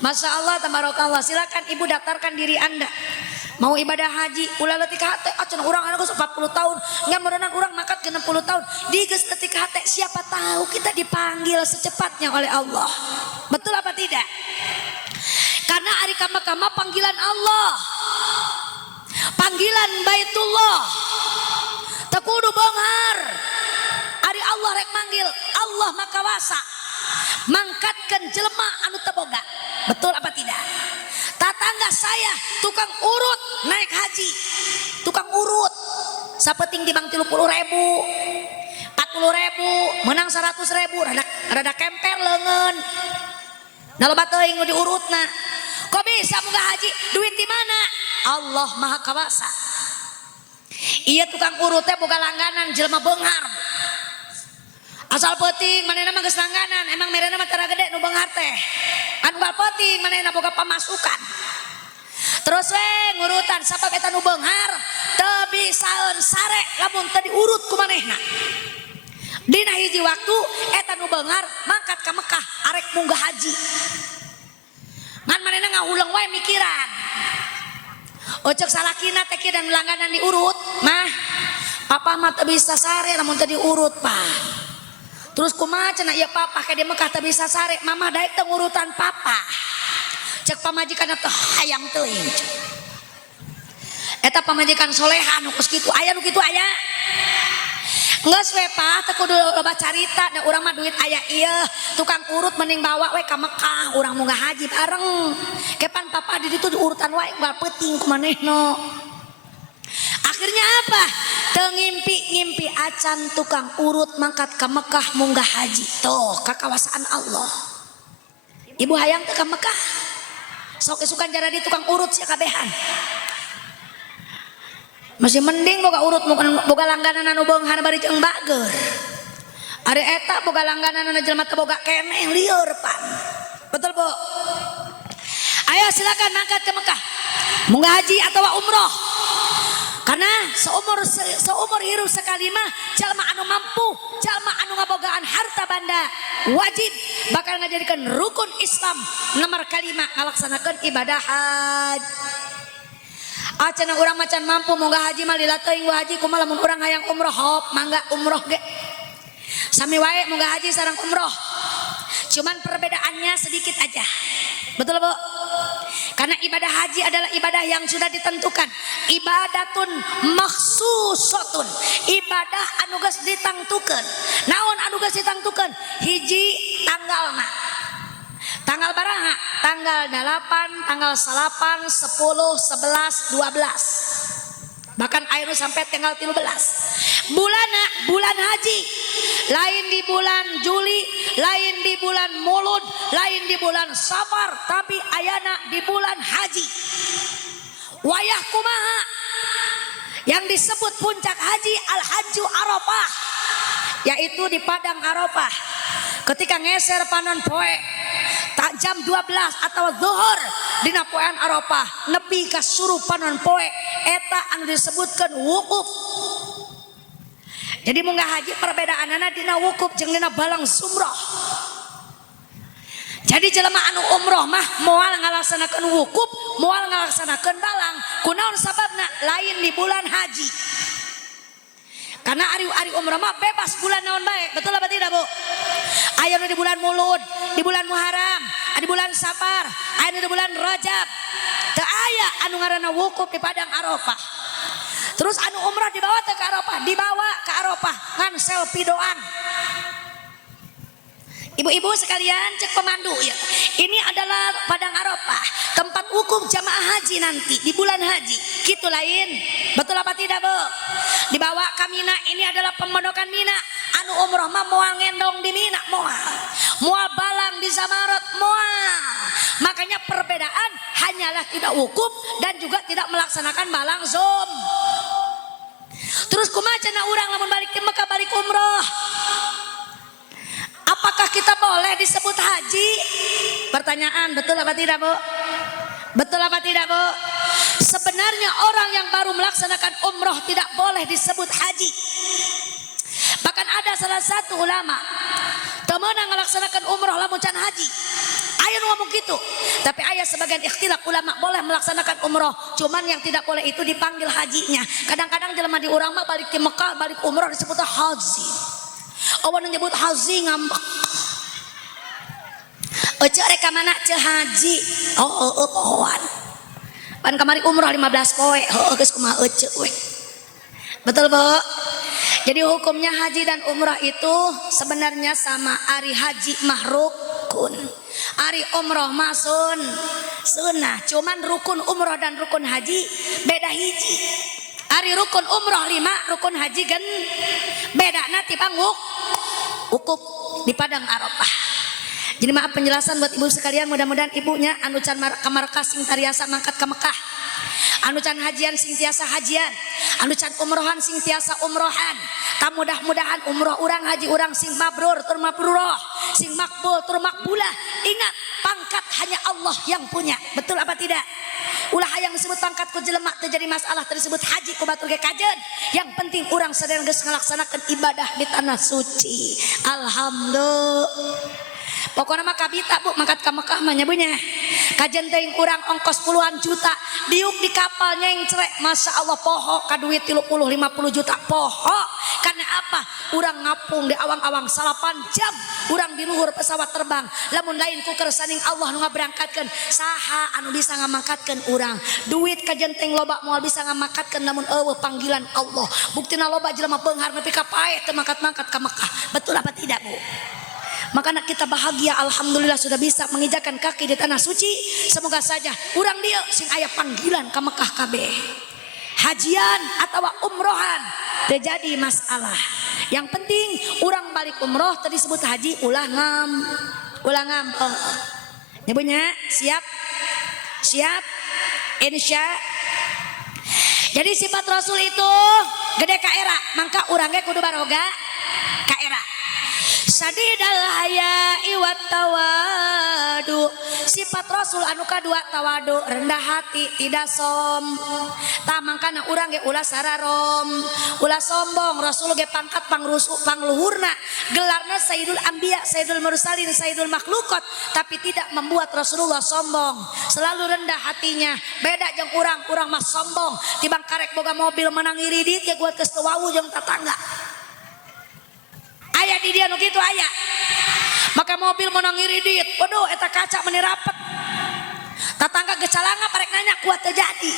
Masya Allah tabarakallah. Silakan Ibu daftarkan diri Anda. Mau ibadah haji, ulah leutik hate, acan urang anu geus 40 tahun, nya meureunana urang makat ke 60 tahun. Di geus leutik hate, siapa tahu kita dipanggil secepatnya oleh Allah. Betul apa tidak? Karena ari kama-kama panggilan Allah. Panggilan Baitullah. Teu kudu beunghar. Ari Allah rek manggil, Allah makawasa. Mangkatkeun jelema anu teu boga. Betul apa tidak? Tatangga saya tukang urut naik haji. Tukang urut. Sapeting dibang 30.000, 40.000, menang 100.000, rada kemper leungeun. Naloba teuing nu diurutna. Kok bisa munggah haji? Duit di mana? Allah Maha Kawasa. Iya tukang urut teh boga langganan jelema beunghar. Asal peuting manehna mah geus langganan, emang merena mah tara gede nu beunghar teh. Anu bal peuting manehna boga pamasukan. Terus we ngurutan sabab eta nu beunghar teu bisaeun sare lamun teu diurut ku manehna. Dina hiji waktu eta nu beunghar mangkat ka Mekah arek munggah haji. Ngan manehna ngahuleung wae mikiran. Ocek salakina teh kieu dan langganan diurut mah papa mah teu bisa sare lamun teu diurut Pak. Terus kumaha cenah ieu papa ke di Mekah teu bisa sare, mama daek teu ngurutan papa. Cek pamajikanna teh hayang teuing. Eta pamajikan soleha nu geus kitu aya nu kitu aya. Geus we pa teu kudu loba carita da urang mah duit aya ieu tukang urut mending bawa we ka Mekah urang munggah haji bareng. Kepan papa di ditu diurutan wae bal peuting ku manehna. Akhirnya apa? Teu ngimpi acan tukang urut mangkat ke Mekah munggah haji. Tuh kakawasaan Allah. Ibu hayang teu ka Mekah. Sok isukan jara di tukang urut sia kabehan. Masih mending boga urut boga langganan anu beunghar bari jeung bager. Ari eta boga langganan anu jelema teu boga keneh lieur pan. Betul Bu? Ayo silakan mangkat ke Mekah. Munggah haji atau umroh. Karena seumur hirup sekali mah jalma anu mampu, jalma anu ngabogaan harta banda wajib bakal ngajadikeun rukun Islam nomor kalima ngalaksanakeun ibadah haji. Acan urang macan mampu munggah haji mah lila teuing haji kumaha lamun urang hayang umroh hop mangga umroh ge. Sami wae munggah haji sareng umroh. Cuman perbedaannya sedikit aja. Betul Bu? Karena ibadah haji adalah ibadah yang sudah ditentukan. Ibadatun makhsusatun. Ibadah anu geus ditangtukeun. Naon anu geus ditangtukeun? Hiji tanggalna. Tanggal baraha? Tanggal 8, tanggal 8, 10, 11, 12. Bahkan ayeuna sampai tanggal 13. Bulan haji. Lain di bulan Juli, lain di bulan Mulud, lain di bulan Safar, tapi ayana di bulan haji. Wayah kumaha? Yang disebut puncak haji al-hajju Arafah, yaitu di padang Arafah. Ketika ngeser panon poe tak jam 12 atau zuhur dina poean Arafah nepi ka suruh panon poe eta anu disebutkeun wukuf. Jadi munggah haji perbedaanana dina wukuf jeung dina balang sumrah. Jadi jelema anu umroh mah moal ngalaksanakeun wukuf, moal ngalaksanakeun balang. Kunaon sababna? Lain di bulan haji. Karena ari umroh mah bebas bulan naon bae. Betul apa tidak, Bu? Aya di bulan Mulud, di bulan Muharram, di bulan Safar, aya di bulan Rajab. Teu aya anu ngaranna wukuf di padang Arafah. Terus anu umrah dibawa ke Arafah, dibawa ke Arafah ngan selfie doang. Ibu-ibu sekalian, cek pemandu ya. Ini adalah padang Arafah, tempat wukuf jamaah haji nanti di bulan haji. Gitu lain. Betul apa tidak, Bu? Dibawa ke Mina, ini adalah pemondokan Mina. Anu umrah mah moal ngendong di Mina, moal balang di Zamarat, moal. Makanya perbedaan hanyalah tidak wukuf dan juga tidak melaksanakan balang zom. Terus kumaha cenah urang lamun balik ke Mekah balik umroh? Apakah kita boleh disebut haji? Pertanyaan, betul apa tidak, Bu? Betul apa tidak, Bu? Sebenarnya orang yang baru melaksanakan umroh tidak boleh disebut haji. Bahkan ada salah satu ulama temenan melaksanakan umroh lamun can haji. Aya nu ngomong gitu. Tapi aya sebagian ikhtilaf ulama boleh melaksanakan umroh, cuman yang tidak boleh itu dipanggil hajinya. Kadang-kadang jelema di urang mah balik ke Mekah, balik umroh disebut haji. Awan nyebut haji ngambek. Ece rek ka mana ce haji? Pohoan. Pan kamari umroh 15 poe. Geus kumaha ece we. Betul, Bu? Jadi hukumnya haji dan umrah itu sebenarnya sama. Ari haji mah rukun, ari umrah mah sunnah. Cuman rukun umrah dan rukun haji beda hiji. Ari rukun umrah 5, rukun haji kan beda nanti pangguk wukuf di padang Arafah. Jadi maaf penjelasan buat ibu sekalian, mudah-mudahan ibunya anu can kamar kasing tariasa mangkat ke Mekah, anu can hajian sing tiasa hajian, anu can umrohan sing tiasa umrohan. Mudah-mudahan umroh urang haji urang sing mabrur tur mabruroh, sing makbul tur makbulah. Ingat, pangkat hanya Allah yang punya. Betul apa tidak? Ulah yang disebut pangkat ku jelema terjadi masalah tersebut haji ku batur ge kajen. Yang penting urang sadayana geus ngalaksanakeun ibadah di tanah suci. Alhamdulillah. Pokoknya mah kabita, Bu, mangkat ke Mekah mah nyabunya. Kajen teuing urang ongkos puluhan juta, diuk di kapal nyeng cerek, Masya Allah poho ka duit 30-50 juta poho. Karena apa? Urang ngapung di awang-awang 8 jam, urang di luhur pesawat terbang. Lamun lain ku kersaning Allah nu ngaberangkatkeun, saha anu bisa ngamangkatkeun urang? Duit kajen teuing loba moal bisa ngamangkatkeun lamun eueuh panggilan Allah. Buktina loba jelema beunghar nepi ka pae teu mangkat-mangkat ka Mekah. Betul apa tidak, Bu? Maka kita bahagia, alhamdulillah sudah bisa menginjakan kaki di tanah suci. Semoga saja urang dia sing aya panggilan ke Mekah kabeh. Hajian atau umrohan terjadi masalah. Yang penting urang balik umroh tadi sebut haji ulah ngam. Nyebunya siap? Siap? Insya. Jadi sifat Rasul itu gede ka era, mangka urang ge kudu baroga ka era. Sadidal haya'i wat tawadu. Sifat Rasul anu kadua tawadu, rendah hati, tidak tamangkana urang ge ulah sararom, ulah sombong. Rasul ge pangkat pangluhurna, gelarna Sayyidul Anbiya, Sayyidul Mursalin, Sayyidul Makhlukat, tapi tidak membuat Rasulullah sombong. Selalu rendah hatinya. Beda jeung urang mah sombong. Tibang karek boga mobil menang iri dieu ge buat geus teu wau jeung tetangga. Aya di dia nu kitu aya. Maka mobil menang iridit, waduh eta kaca menirapet. Tatangga gecalanga parek nanya kuat terjadi.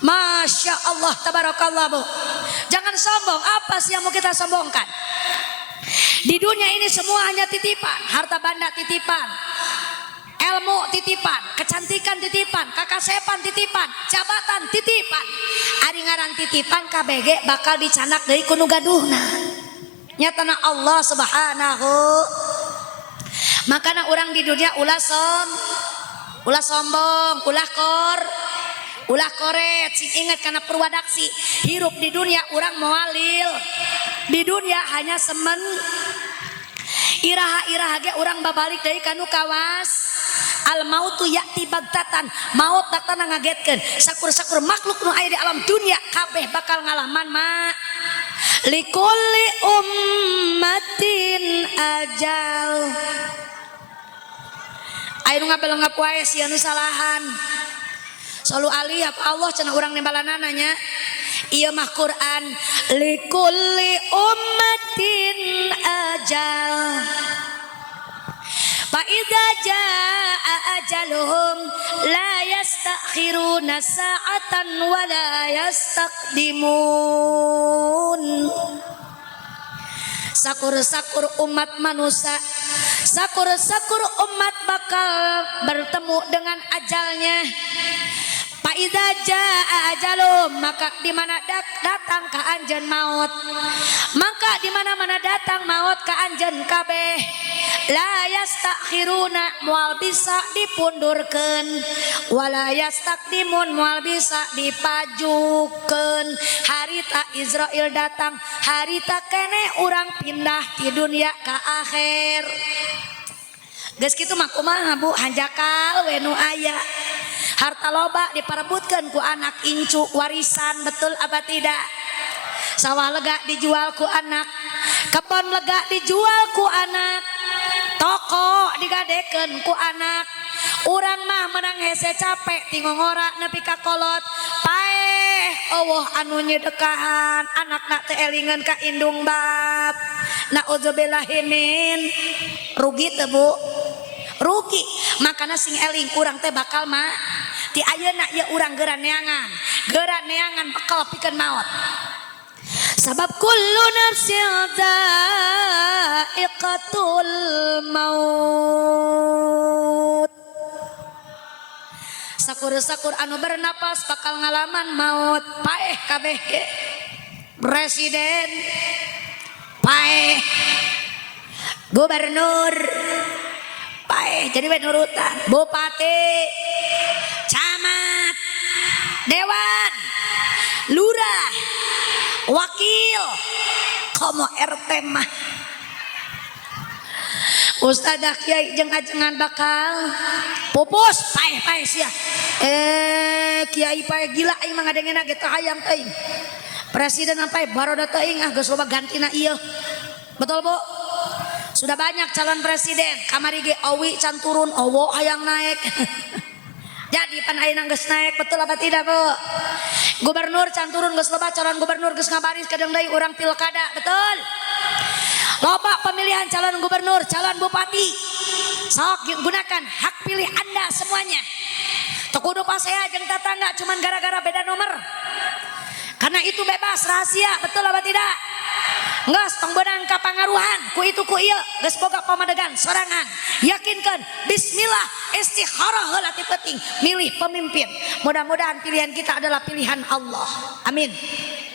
Masya Allah tabarakallah bu. Jangan sombong, apa sih yang mau kita sombongkan? Di dunia ini semua hanya titipan, harta benda titipan, ilmu titipan, kecantikan titipan, kakasepan titipan, jabatan titipan. Ari ngaran titipan KBG bakal dicanak deui ku nu gaduhna. Nyatana Allah Subhanahu. Makana orang di dunia ulah sombong, ulah koret, sing ingat karena perwadaksi hirup di dunia orang moalil. Di dunia hanya semen iraha-iraha ge orang babalik dari kanu kawas. Al mautu ya'ti bagtatan, maut datang ngagetkeun. Sakur-sakur makhluk nu aya di alam dunia kabeh bakal ngalaman ma. Likulli ummatin ajal. Aya nu ngabelengap wae sia nu salahan. Selalu alih apa Allah cenah urang nembalanana nya. Ieu mah Quran. Likulli ummatin ajal. Fa idza jaa ajaluhum la yastakhiruna sa'atan wa la yastaqdimun. Sakur-sakur umat manusia, sakur-sakur umat bakal bertemu dengan ajalnya. Fa idza jaa ajalum, maka di mana datang ka anjeun maut, maka di mana-mana datang maut ka anjeun kabeh, la yastakhiruna moal bisa dipundurkeun, wala yastaqdimun moal bisa dipajukeun. Harita Israel datang, harita kene urang pindah ti dunia ka akhir. Geus kitu mah kumaha Bu, hanjakal we nu aya. Harta loba diperebutkan ku anak incu warisan, betul apa tidak? Sawah lega dijual ku anak, kebon lega dijual ku anak, toko digadekeun ku anak. Urang mah menang hese capek tingongora nepi ka kolot. Paeh Allah anu nyedekahan anakna teh elingeun ka indung bab. Nauzubillahi min. Rugi teu Bu? Rugi. Makana sing eling urang teh bakal mah ti ayeuna ieu urang geura neangan bakal pikeun maut. Sabab kullu nafsin dha'iqatul maut. Sakur-sakur anu bernapas bakal ngalaman maut. Paeh kabeh ge. Presiden, paeh gubernur, paeh jadi we nurutan, bupati, camat, dewan, lurah, wakil, komo RT mah. Ustadzah kiai jeung ajengan bakal pupus paeh sia. Kiai paeh gila aing mah ngadengena ge teu hayang teuing. Presiden sampai baroda teuing geus loba gantina ieu. Betul Bu? Sudah banyak calon presiden, kamari ge owi can turun, owo hayang naik. Jadi pan ayeuna geus naik, betul apa tidak Bu? Gubernur can turun geus loba, calon gubernur geus ngabaris kadang deui urang pilkada, betul? Loba pemilihan calon gubernur, calon bupati. Sok gunakan hak pilih Anda semuanya. Teu kudu pasea jeung tetangga cuman gara-gara beda nomor. Karena itu bebas rahasia, betul apa tidak? Geus tong beunang kapangaruhan ku itu ku ieu geus boga pamadegan sorangan. Yakinkan bismillah istikharah heula ti penting milih pemimpin. Mudah-mudahan pilihan kita adalah pilihan Allah. Amin.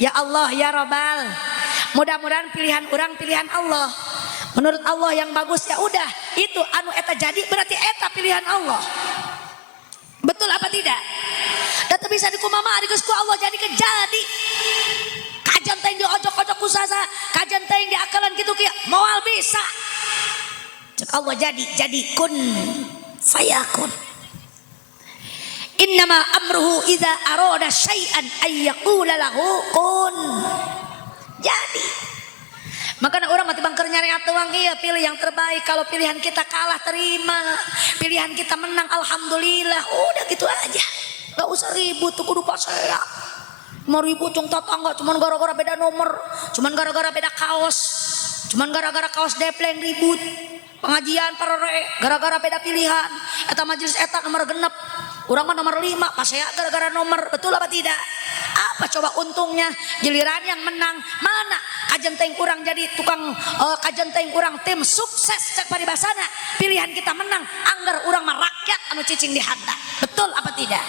Ya Allah ya Rabbal. Mudah-mudahan pilihan orang pilihan Allah. Menurut Allah yang bagus ya udah itu anu eta jadi berarti eta pilihan Allah. Betul apa tidak? Dan bisa dikumama adigeus ku Allah jadi kejadi. Kajan teuing diojok-ojok ku sasa, kajan teuing diakalan kitu kieu moal bisa. Cek Allah jadi kun fayakun. Innama amruhu idza arada syai'an ay yaqula lahu kun. Jadi makanya orang mati bangker nyari atuang iya pilih yang terbaik. Kalau pilihan kita kalah terima, pilihan kita menang alhamdulillah, udah gitu aja, gak usah ribut tuh kudu pasea. Mau ribut cung tetangga cuman gara-gara beda nomor, cuman gara-gara beda kaos, cuman gara-gara kaos depleng ribut. pengajian parore gara-gara beda pilihan eta majelis eta nomor genep urang mah nomor 5 pas saya gara-gara nomor betul apa tidak apa coba untungnya giliran yang menang mana kajenteng kurang jadi tukang kajenteng kurang tim sukses cek paribasana pilihan kita menang anggar urang mah rakyat anu cicing di hata betul apa tidak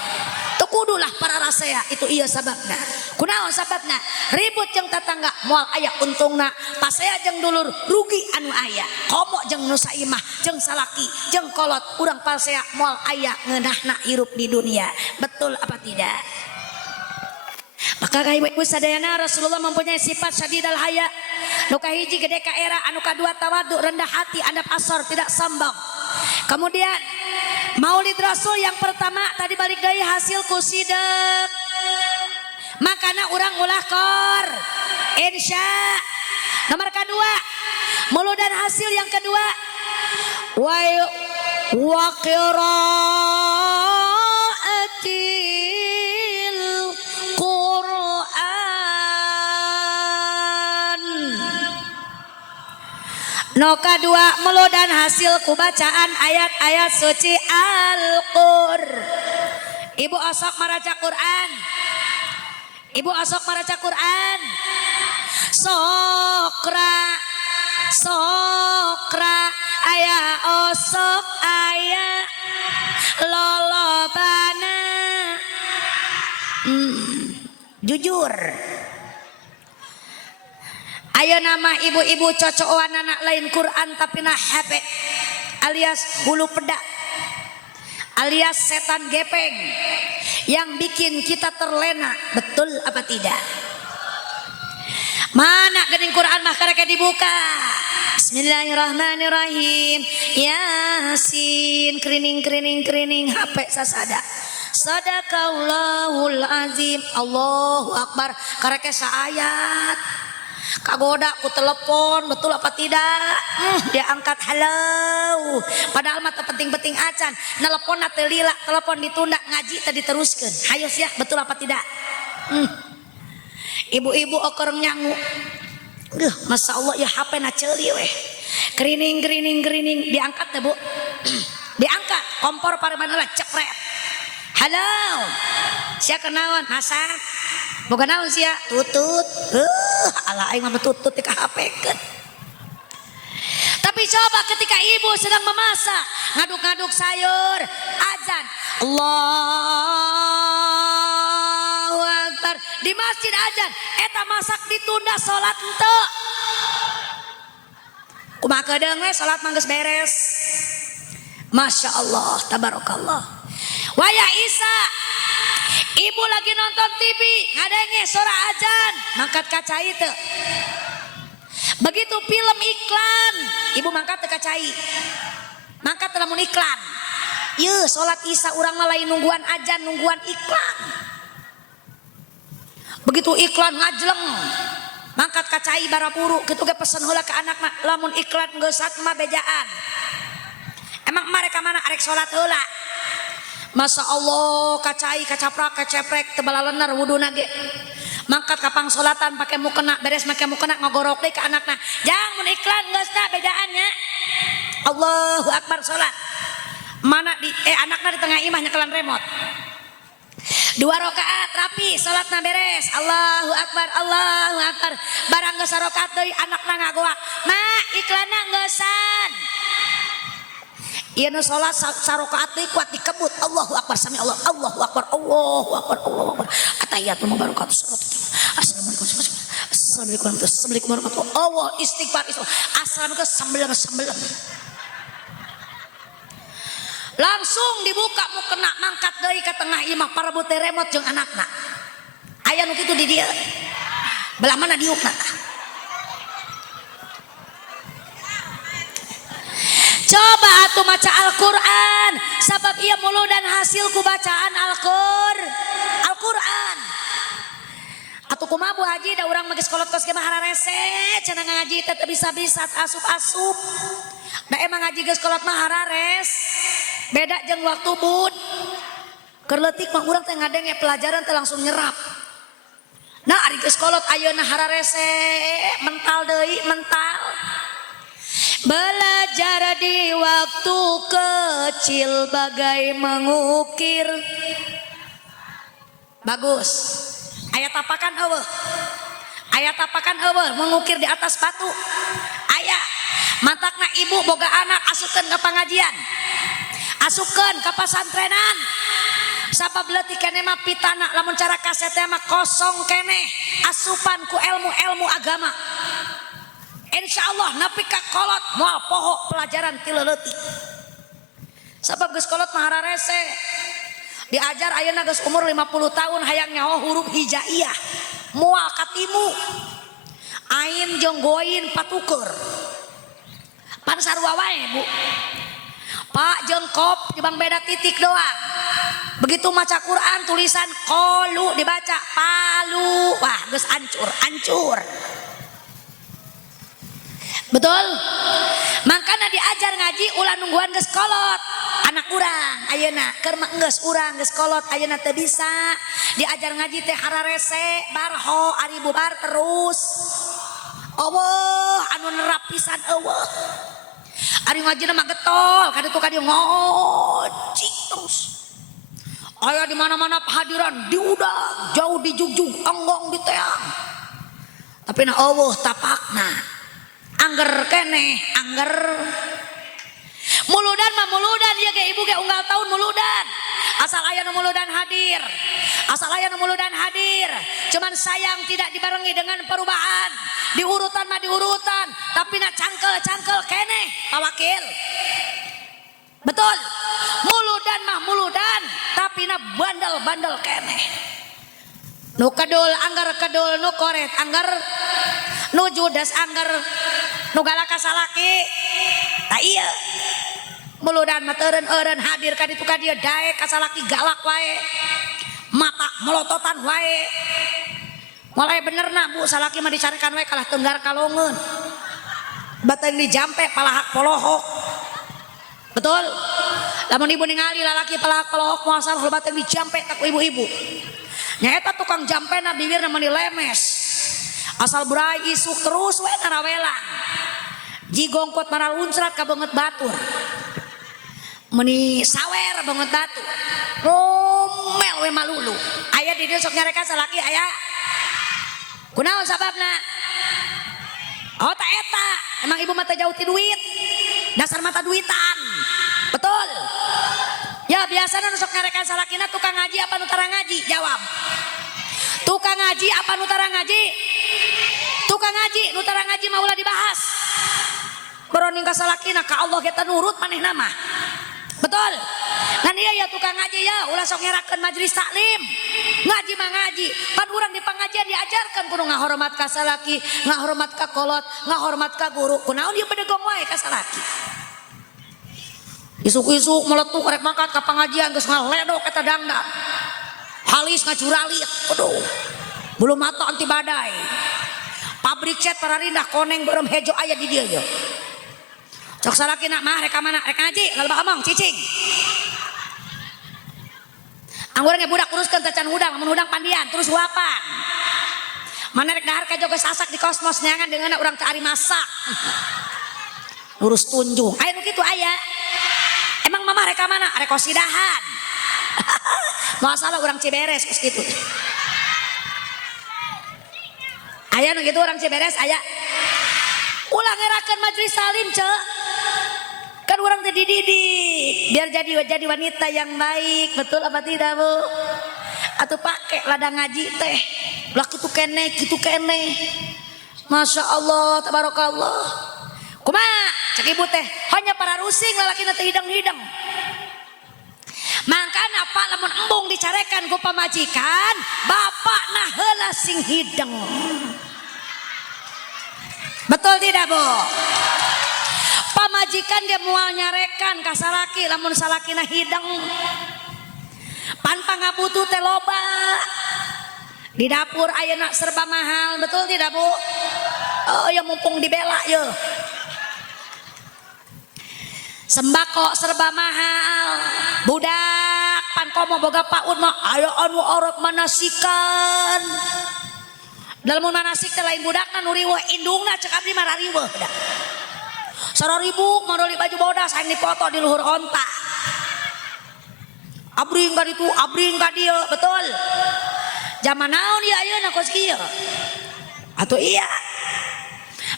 teu kudulah para rasea itu iya sababna kunaon sababna ribut jeung tetangga moal aya untungna pasea jeung dulur rugi anu aya komo jeung nu saimah jeung salaki jeung kolot urang pasea moal aya ngeunahna hirup di dunia betul apa tidak. Maka ibu sadayana Rasulullah mempunyai sifat syadidal haya. Nu kahiji gede ka era, anu kadua tawadu rendah hati, adab asor tidak sombong. Kemudian Maulid Rasul yang pertama tadi balik deui hasil kusidek. Makana urang ulah kor. Insya. Nomor kedua, muludan hasil yang kedua wa no kadua melodan hasil kubacaan ayat-ayat suci Al-Qur. Ibu osok maraca Quran. Ibu osok maraca Quran. Sokra aya osok aya lolobana. Jujur. Ayo nama ibu-ibu cocokan anak lain Quran tapi nah HP alias bulu pedak alias setan gepeng yang bikin kita terlena betul apa tidak? Mana gening Quran mah karek dibuka. Bismillahirrahmanirrahim. Yasin krining HP sasada. Sadaqallahul azim. Allahu akbar karek saayat. Kagoda ku telepon betul apa tidak dia angkat halo padahal mata penting-penting acan nelpon teu lila telepon ditunda ngaji tadi teruskeun hayo sia betul apa tidak ibu-ibu oker nyangu Masya Allah ya HP na ceuli weh krining diangkat teh Bu diangkat kompor paremanana cepret halo sia kenaon masak boga naon sia tutut ala aing mah tutut di HP-keun. Tapi coba ketika ibu sedang memasak ngaduk-ngaduk sayur azan Allahu Akbar di masjid azan eta masak ditunda salat henteu kumaha kedeung we salat mah geus beres Masya Allah tabarakallah waya Isa ibu lagi nonton TV ngadenge suara azan mangkat kacai teu begitu film iklan ibu mangkat teu kacai mangkat teu lamun iklan ieu salat Isya urang mah lain nungguan azan nungguan iklan begitu iklan ngajleng mangkat kacai barapuru kitu ge pesen heula ka anakna lamun iklan geus mah bejaan emang mereka mana arek salat heula. Masya Allah kacai kacaprak kaceprek tebalalenar wuduna ge mangkat kapang solatan pakai mukena beres pakai mukena ngogorok deui ka anakna jang mun iklan geus tah bejaannya Allahu Akbar salat mana di anakna di tengah imah nyekelan remote 2 rakaat rapi salatna beres Allahu Akbar barang geus sarokaat deui anakna ngagoak ma iklanna geusan ieu nu salat sarokaat deui kuat dikebut Allahu Akbar sami Allah Allahu Akbar atahiyatul mubarakatuh assalamualaikum warahmatullahi Allah istighfar assalamualaikum sambelem langsung dibuka mukena mangkat deui ka tengah imah parebut remote jeung anakna aya nu kitu di dieu belah mana diukna coba atuh maca Al-Quran sabab ia mulu dan hasil ku bacaan Al-Quran atuh kumaha Bu Haji da urang mage sekolot kos ge mah hararese cenah ngaji teh teu bisa-bisa asup-asup da emang ngaji geus kolot mah harares beda jeung waktu bud keur leutik mah urang teh ngadenge pelajaran teh langsung nyerap nah ari geus kolot ayeuna hararese mental deui mental Belajar di waktu kecil bagai mengukir. Bagus. Ayat tapakan eueuh. Ayat tapakan eueuh mengukir di atas batu. Aya matakna ibu boga anak asukeun ke pengajian. Asukeun ke pesantrenan. Sabab leutik keneh mah pitana lamun cara kaset mah kosong keneh asupan ku ilmu-ilmu agama. Insyaallah nepi ka kolot moal poho pelajaran ti leutik. Sabab geus kolot mah hararese. Diajar ayeuna geus umur 50 tahun hayang nyaho huruf hijaiyah. Moal katimu. Ain jeung goin patuker. Pan sarua wae, Bu. Pak jeung kop dibang beda titik doang. Begitu maca Quran tulisan qalu dibaca palu. Wah, geus hancur. Betul? Makanya diajar ngaji ulah nungguan geus kolot. Anak urang ayeuna keur mah geus urang geus kolot ayeuna teu bisa diajar ngaji teh hararese barho ari bubar terus. Eueuh anu nerap pisan eueuh. Ari ngajina mah getol kaditu kadieu ngoci terus. Aya di mana-mana hadiran diudag jauh di jugjug anggong di teang. Tapi na eueuh tapakna. Angger keneh, angger. Muludan mah muludan ya ge ibu ge unggal tahun muludan. Asal aya nu muludan hadir. Asal aya nu muludan hadir. Cuman sayang tidak dibarengi dengan perubahan. Diurutan mah diurutan, tapi na cangkel keneh tawakil. Betul. Muludan mah muludan, tapi na bandel keneh. Nu kedul angger kedul nu koret angger nu judes angger nu galaka salaki. Tah ieu muludan mah teureun-eureun hadir ka ditu ka dieu daek ka salaki galak wae. Mata melototan wae. Mulai benerna Bu salaki mah dicarekan wae kalah tenggar kalongeun. Batang dijampe palahak polohok. Betul? Lamun ibu ningali lalaki palahak polohok moal sarua batang dijampe tak ibu-ibu. Nyaeta tukang jampena bibirna meni lemes. Asal burai isuk terus we narawelang. Jigongkot maral uncrat ka beungeut batur. Meni sawer beungeut batur. Romel we malulu. Aya di dieu sok nyarekan salaki aya. Kunaon sababna? Oh tak eta. Emang ibu mata jauh ti duit. Dasar mata duitan. Betul. Ya biasanya nusok nyarekan salakina tukang ngaji apa nutara ngaji? Jawab. Tukang ngaji apa nutara ngaji? Tukang ngaji nutara ngaji maulah dibahas. Beroning ka salakina ka Allah kita nurut maneh nama. Betul. Ngan iya ya tukang ngaji ya ulah sok ngerakeun majelis taklim. Ngaji mah ngaji. Pan urang di pangajian diajarkan kudu ngahormat ka salaki, ngahormat ka kolot, ngahormat ka guru. Kunaon ieu bedegong wae ka salaki. Isuk-isuk meletuk rek mangkat ka pangajian geus ngaledok eta dangdang. Halis ngacuralit. Aduh. Belum mata anti badai. Pabrik cat pararindah koneng beureum hejo aya di dieu ye. Cok salakina mah rek ka mana? Rek ngaji, laloba omong cicing. Anggur ge budak uruskeun teh can hudang, mun hudang pandian terus huapan. Mana rek dahar ka joge sasak di kosmos neangan dengan urang teu ari masak. Urus tunjung. Aya nu kitu aya. Emang mama reka mana? Reko sidahan. Masalah orang Ciberes kus gitu. Aya nu gitu orang Ciberes aya. Ulah ngerakeun majelis salim, Cek. Kan orang teh dididik biar jadi wanita yang baik, betul apa tidak, Bu? Atuh pake ladang ngaji teh. Ulah kitu keneh. Masya Allah, tabarakallah. Kumaha cek ibu teh hanya para rusing lalakina teh hidang-hidang. Mangkana Pak lamun embung dicarekan ku pamajikan, bapakna heula sing hidang. Betul tidak, Bu? Pamajikan dia moal nyarekan ka salaki lamun salakina hidang. Pan pangabutuh teh loba. Di dapur ayeuna serba mahal, betul tidak, Bu? Oh ya mumpung dibela ye. Sembako serba mahal. Budak pan komo boga paud mah aya anu orok manasikan. Dalam manasik teh lain budakna nu riweuh indungna cek abdi mah rariweuh da. 100.000 modal baju bodas yang dipoto di luhur onta. Abring ka ditu, abring ka dieu, betul. Zaman naon ieu ayeuna kos kieu? Atuh iya.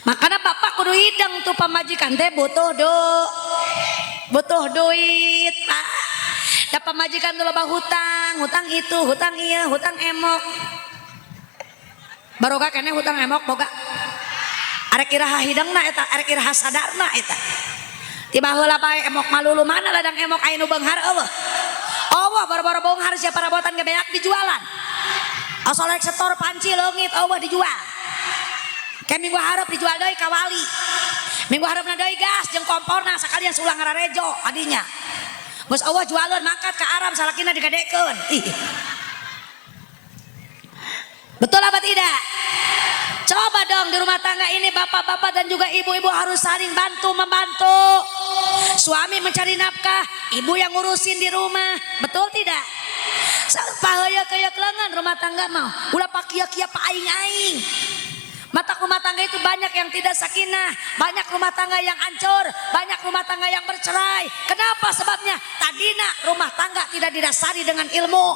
Makanya bapak kudu hidang tuh pamajikan teh butuh duit pak. Da pamajikan tuh loba hutang itu, hutang iya, hutang emok. Barokah keneh hutang emok boga. Arek iraha hidangna eta, arek iraha sadarna eta. Tiba heula bae emok malulu mana ladang emok aya nu beunghar eueuh. Allah boro-boro beunghar sia parabotan ge beak dijualan. Asal rek setor panci leungit eueuh dijual. Kayak minggu harap dijual deui ka wali. Minggu harapna deui gas jeung komporna sakalian sulang ngararejo adinya. Geus Allah jualan mangkat ka Arab salakina digadekeun. Betul apa tidak? Coba dong di rumah tangga ini bapak-bapak dan juga ibu-ibu harus saling bantu membantu. Suami mencari nafkah, ibu yang ngurusin di rumah. Betul tidak? Sampahaya kayak kelengan rumah tangga mau. Ulah pakia-kia pa aing-aing. Mata rumah tangga itu banyak yang tidak sakinah, banyak rumah tangga yang hancur, banyak rumah tangga yang bercerai. Kenapa sebabnya? Tadina rumah tangga tidak didasari dengan ilmu,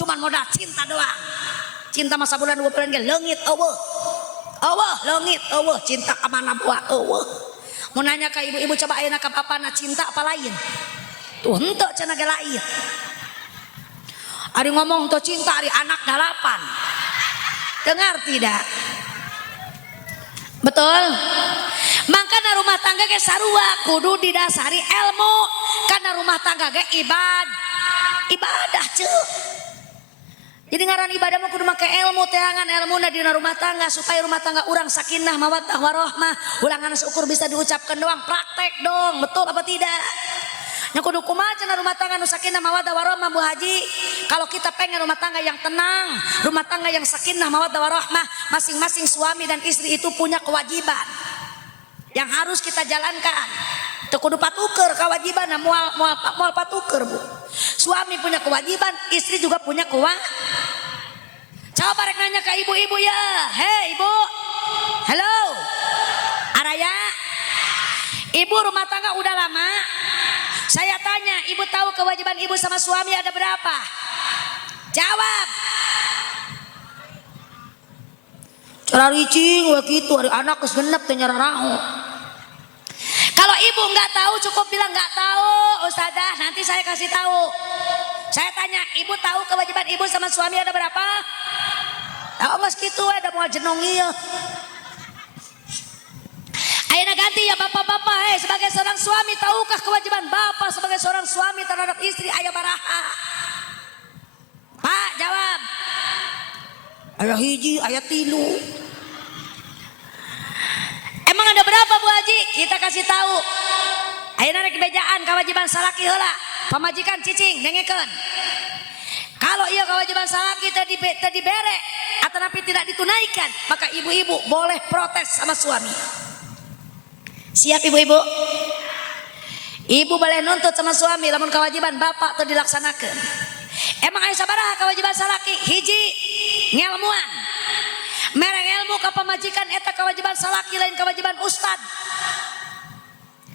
cuman modal cinta doang. Cinta masa bulan 2 bulan ge leungit eueuh. Eueuh leungit eueuh cinta ka mana buah eueuh. Mau nanya ke ibu-ibu coba ayeuna ka bapana cinta apa lain? Tuh henteu cenah ge lain. Ari ngomong tuh cinta ari anak 8. Dengar tidak? Betul. Makanya rumah tangga ge sarua kudu didasari ilmu. Karena rumah tangga ge ibadah cuy. Jadi ngaran ibadah mah kudu make ilmu teangan ilmuna dina rumah tangga supaya rumah tangga urang sakinah mawaddah warahmah. Ulangan seukur bisa diucapkan doang, praktek dong. Betul apa tidak? Nya kudu kumaha cenah rumah tangga nu sakinah mawaddah warahmah Bu Haji. Kalau kita pengen rumah tangga yang tenang, rumah tangga yang sakinah mawaddah warahmah, masing-masing suami dan istri itu punya kewajiban yang harus kita jalankan. Teu kudu patuker kewajiban moal patuker Bu. Suami punya kewajiban, istri juga punya kewajiban. Coba rek nanya ke ibu-ibu ya. Hei ibu, halo Araya, ibu rumah tangga udah lama. Saya tanya, ibu tahu kewajiban ibu sama suami ada berapa? Jawab. Cara ricing begitu, hari anak geus genep teh nyararahu. Kalau ibu nggak tahu cukup bilang nggak tahu, Ustazah. Nanti saya kasih tahu. Saya tanya, ibu tahu kewajiban ibu sama suami ada berapa? Tahu nggak segitu? Ada mau jenong ieu. Ayeuna ganti ya bapak-bapak, sebagai seorang suami tahukah kewajiban bapak sebagai seorang suami terhadap istri aya baraha? Pak jawab. Aya hiji, aya 3. Emang ada berapa Bu Haji? Kita kasih tahu. Ayeuna rek bejaan kewajiban salaki heula. Pamajikan cicing dengekeun. Kalau iya kewajiban salaki tadi dibere atau tapi tidak ditunaikan, maka ibu-ibu boleh protes sama suami. Siap ibu-ibu? Ibu boleh nuntut sama suami lamun kewajiban bapak teu dilaksanakeun. Emang aya sabaraha kewajiban salaki? Hiji, ngelmuan. Mereng ilmu ka pamajikan eta kewajiban salaki lain kewajiban ustad.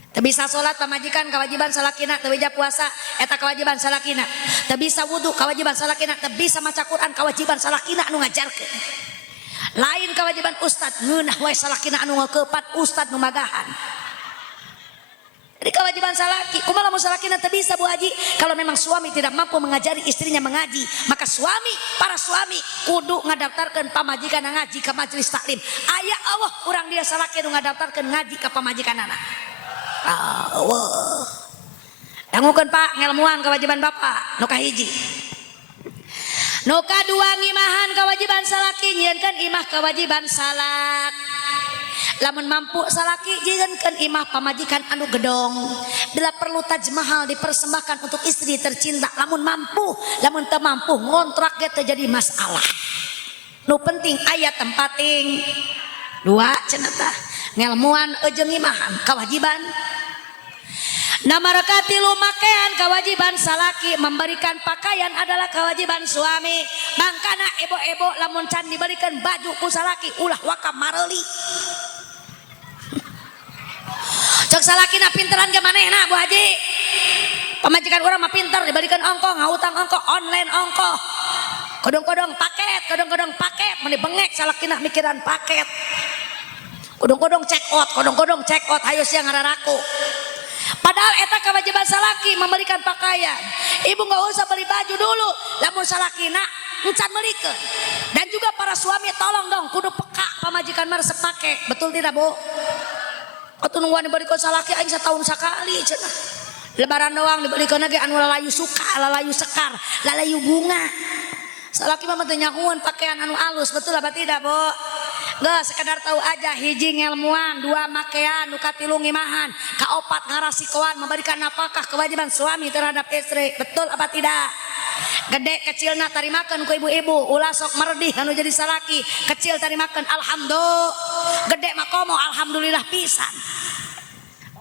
Teu bisa salat pamajikan kewajiban salakina, teu bisa puasa eta kewajiban salakina. Teu bisa wudu kewajiban salakina, teu bisa maca Quran kewajiban salakina anu ngajarkeun. Lain kewajiban ustad ngeunah wae salakina anu ngeukepat ustad nu magahan. Jadi kewajiban salaki, kumaha lamun salakina teu bisa Bu Haji? Kalau memang suami tidak mampu mengajari istrinya mengaji, maka para suami kudu ngadaftarkeun pamajikan ngaji ke majelis taklim. Aya Allah urang dia salaki nu ngadaftarkeun ngaji ka pamajikanana. Allah. Dangukeun Pak ngelmuan kewajiban Bapak nu kahiji. Nu kadua ngimahan kewajiban salaki nyieunkeun imah kewajiban salak. Lamun mampu salaki jieunkeun imah pamajikan anu gedong. Bila perlu Taj Mahal dipersembahkan untuk istri tercinta. Lamun mampu, lamun teu mampu ngontrak ge teu jadi masalah. Nu penting aya tempating. 2 cenah tah. Ngelmuan jeung imahan kewajiban. Nomor katilu makean kewajiban salaki, memberikan pakaian adalah kewajiban suami. Mangkana ebo-ebo lamun can diberikan baju ku salaki ulah wakam mareuli. Cek salakina pinteran ke manehna Bu Haji. Pamajikan urang mah pinter dibalikan ongko, ngautang ongko, online ongko. Kodong-kodong paket, meni bengek salakina mikiran paket. Kodong-kodong check out, hayu siang ngararaku. Padahal eta kewajiban salaki memberikan pakaian. Ibu nggak usah beli baju dulu, lamun salakina encan melikeun. Dan juga para suami tolong dong kudu peka pamajikan mah resep pake. Betul tidak Bu? Atuh nungguan dibelikan salaki aing setahun sekali cenah. Lebaran doang dibelikan lagi anu lalayu suka, lalayu sekar, lalayu bunga. Salaki mah teh nyakuan pakaian anu alus, betul apa tidak Bu? Gak sekedar tahu aja hiji ngelmuan, dua makean, nu katilu ngimahan, kaopat ngarasikoan memberikan nafkah kewajiban suami terhadap istri. Betul apa tidak? Gede kecilna tarimakeun ku ibu-ibu, ulah sok merdih anu jadi salaki, kecil tarimakeun alhamdulillah. Gede mah komo alhamdulillah pisan.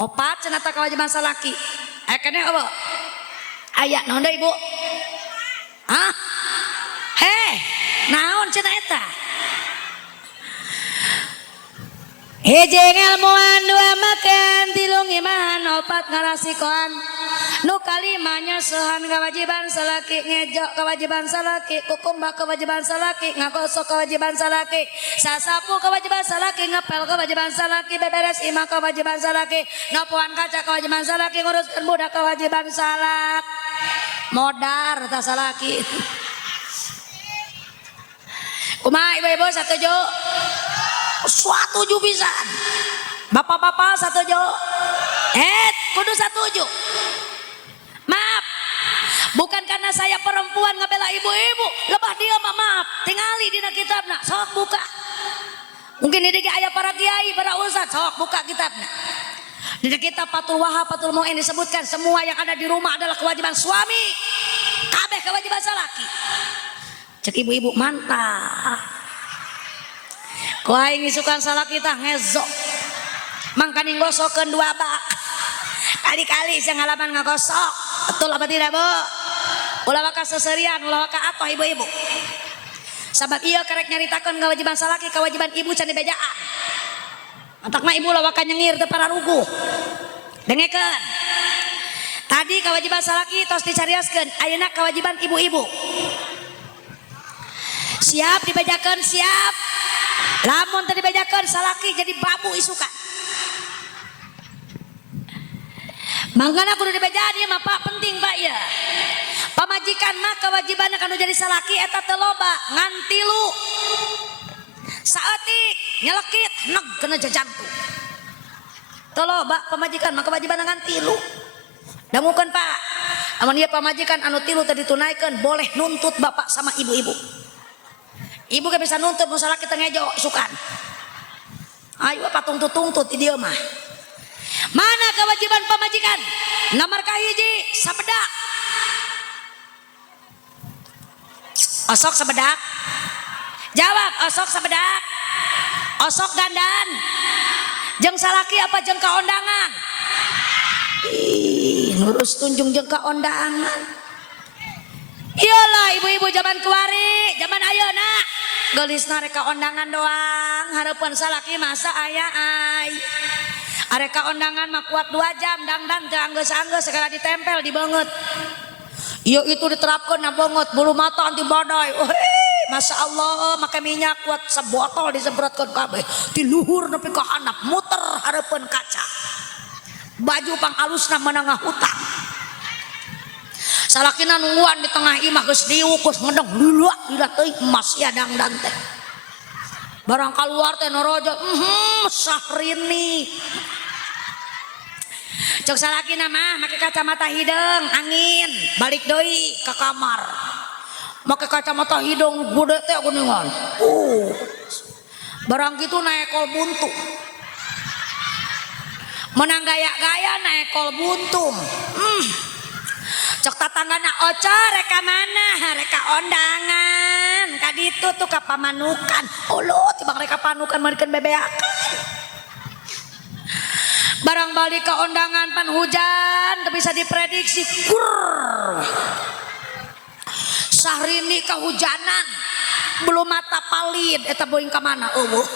Opat cenah teh kewajiban salaki. Kene apa? Aya naon deui Ibu? Hah? Heh, naon cenah eta? Hiji ngelmuan, dua makan, tilu ngimahan, opat ngarasikoan. Nu kalima nyasuhan kewajiban salaki, ngejok kewajiban salaki, kukumba kewajiban salaki, ngakosok kewajiban salaki, sasapu kewajiban salaki, ngepel kewajiban salaki, beberes imah kewajiban salaki, nopuan kaca kewajiban salaki, nguruskan budak kewajiban salak. Modar tak salaki. Kumaha ibu-ibu satuju? Satuju pisan. Bapak-bapak satuju. Kudu satuju. Maaf. Bukan karena saya perempuan ngabela ibu-ibu, lebah dia mah maaf. Tingali dina kitabna, sok buka. Mungkin ini aya para kiai, para ustaz, sok buka kitabna. Di kitab Fathul Wahab, Fathul Mu'in disebutkan semua yang ada di rumah adalah kewajiban suami. Kabeh kewajiban salaki. Cek ibu-ibu mantap. Ku aing isukan salaki tah ngezok. Mangkani ngosokeun dua bak. Kali-kali saya ngalaman ngagosok. Betul apa tidak Bu? Ulah waka seserian, ulah waka apa ibu-ibu. Sabab iya kerek nyaritakeun kewajiban salaki, kewajiban ibu can dibejaan. Antak mah ibu ulah waka nyengir teu pararuguh. Dengekeun. Tadi kewajiban salaki tos dicarioskeun, ayeuna kewajiban ibu-ibu. Siap dibejakeun, siap. Lamun teu dibejakeun salaki jadi babu isukan. Mangkana kudu dibejaan ieu mah Pak, penting Pak ya. Pamajikan mah kewajibanna kanu jadi salaki eta teu loba, ngan 3. Saeutik nyelekit neg kena jajantu. Teu loba pamajikan mah kewajibanna ngan 3. Dangukeun Pak, amun ieu pamajikan anu 3 teu ditunaikeun boleh nuntut bapak sama ibu-ibu. Ibu ge bisa nuntut mun salaki teu ngejo isukan. Ayo apa tuntut-tuntut di dieu mah. Mana kewajiban pamajikan? Nomor kahiji sabedak. Osok sabedak. Jawab, osok sabedak. Osok dandan. Jeung salaki apa jeung kaondangan? Ih, nurus tunjung jeung kaondangan. Iyalah ibu-ibu zaman kuari, zaman ayeuna geulisna rek kaondangan doang, hareupeun salaki masa aya ai. Arek kaondangan mah kuat 2 jam dangdan teu anggeus-anggeus segala ditempel di beungeut. Ieu itu diterapkeun na beungeut bulu mata anti badai. Masya Allah make minyak kuat sebotol disemprotkeun kabeh. Ti luhur nepi ka handap muter hareupeun kaca. Baju pang alusna menengah hutang. Salakina nungguan di tengah imah geus diukus ngedeng lulak lilat teuing emas ya dangdan teh. Barang kaluar teh norojo Syahrini. Cok salakina mah make kacamata hidung angin balik deui ke kamar. Make kacamata hidung gede teh geuningan. Barang gitu naik ekol buntung. Menang gaya-gaya naik ekol buntung. Cok tatanggana oco reka mana? Reka ondangan. Kaditu tuh ka pamanukan. Uluh tibang reka panukan merikeun bebeakan. Barang balik ke ondangan pan hujan teu bisa diprediksi. Syahrini kahujanan. Belum mata palid eta boing ka mana eueuh.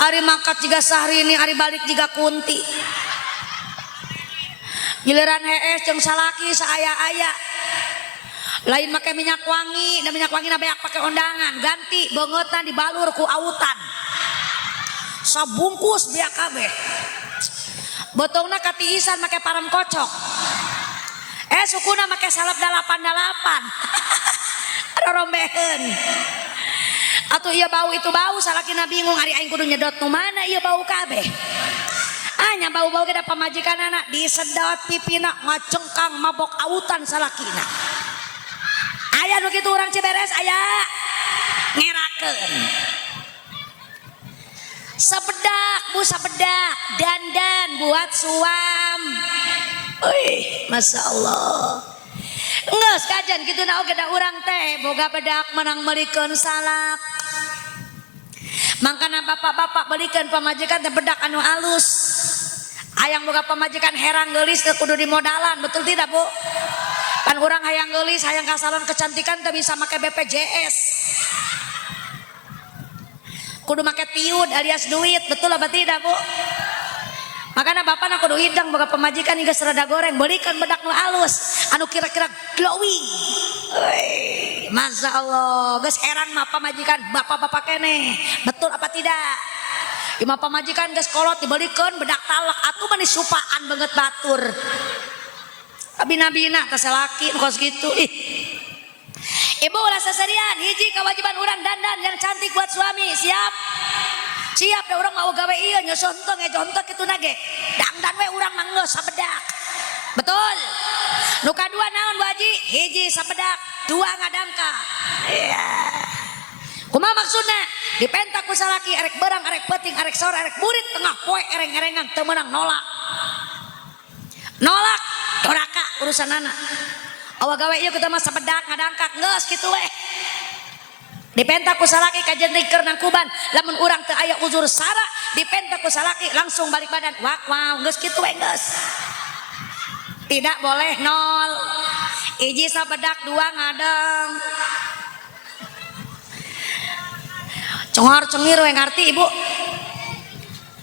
Ari mangkat juga Sahrini, ari balik juga Kunti. Giliran hees jeung salaki saaya-aya. Lain make minyak wangi, dan minyak wangi na beak pake ondangan, ganti beungeutna dibalur ku autan. Sabungkus biak kabeh. Botongna katiisan make parem kocok. Sukuna make salep 88. Rorombeheun. Atuh ieu bau itu bau salakina bingung ari aing kudu nyedot nu mana ieu bau kabeh. Nya bau-bau ge da pamajikanana disedot pipina ngacengkang mabok autan salakina. Aya nu kitu urang Ciberes aya ngerakeun. Sabedak bu sabedak dandan buat suam. Wih, Masya Allah. Nges kajan gitu na oge da urang teh boga bedak menang melikeun salak. Mangkana bapak-bapak belikeun pamajikan teh bedak anu alus. Hayang boga pamajikan herang geulis teh kudu dimodalan, betul tidak Bu? Pan urang hayang geulis hayang ka salon kecantikan teh bisa make BPJS. Kudu make tiud alias duit, betul apa tidak Bu? Makanya bapak nak kudu hidang boga pamajikan hingga serada goreng belikan bedak nu halus anu kira-kira glowing. Masya Allah, geus heran mah pamajikan bapak-bapak kene, betul apa tidak? Ima pamajikan geus kolot dibelikeun bedak talak atuh mah supaan banget batur. Abina-bina teh salaki kos kitu. Ibu ulah sasarian hiji kewajiban urang dandan yang cantik buat suami. Siap? Siap da urang mau gawe ieu nya sontok ngejontok kitu na ge. Dangdan we urang mah geus sabedak. Betul? Nu kadua naon Bu Haji? Hiji sabedak, dua ngadangka. Iya. Kumaha maksudna? Dipentak ku salaki arek berang, arek peuting, arek sore, arek murid tengah poe ereng-erengan teu meunang nolak. Nolak doraka urusanana. Awa gawe ieu kita mah sabedak ngadangkak geus kitu we. Dipentak ku salaki kajen keur nang kuban, lamun urang teu aya uzur sara, dipentak ku salaki langsung balik badan. Wak wow geus kitu we geus. Tidak boleh nol. Iji sabedak, dua ngadeng. Congor cengir we ngarti Ibu.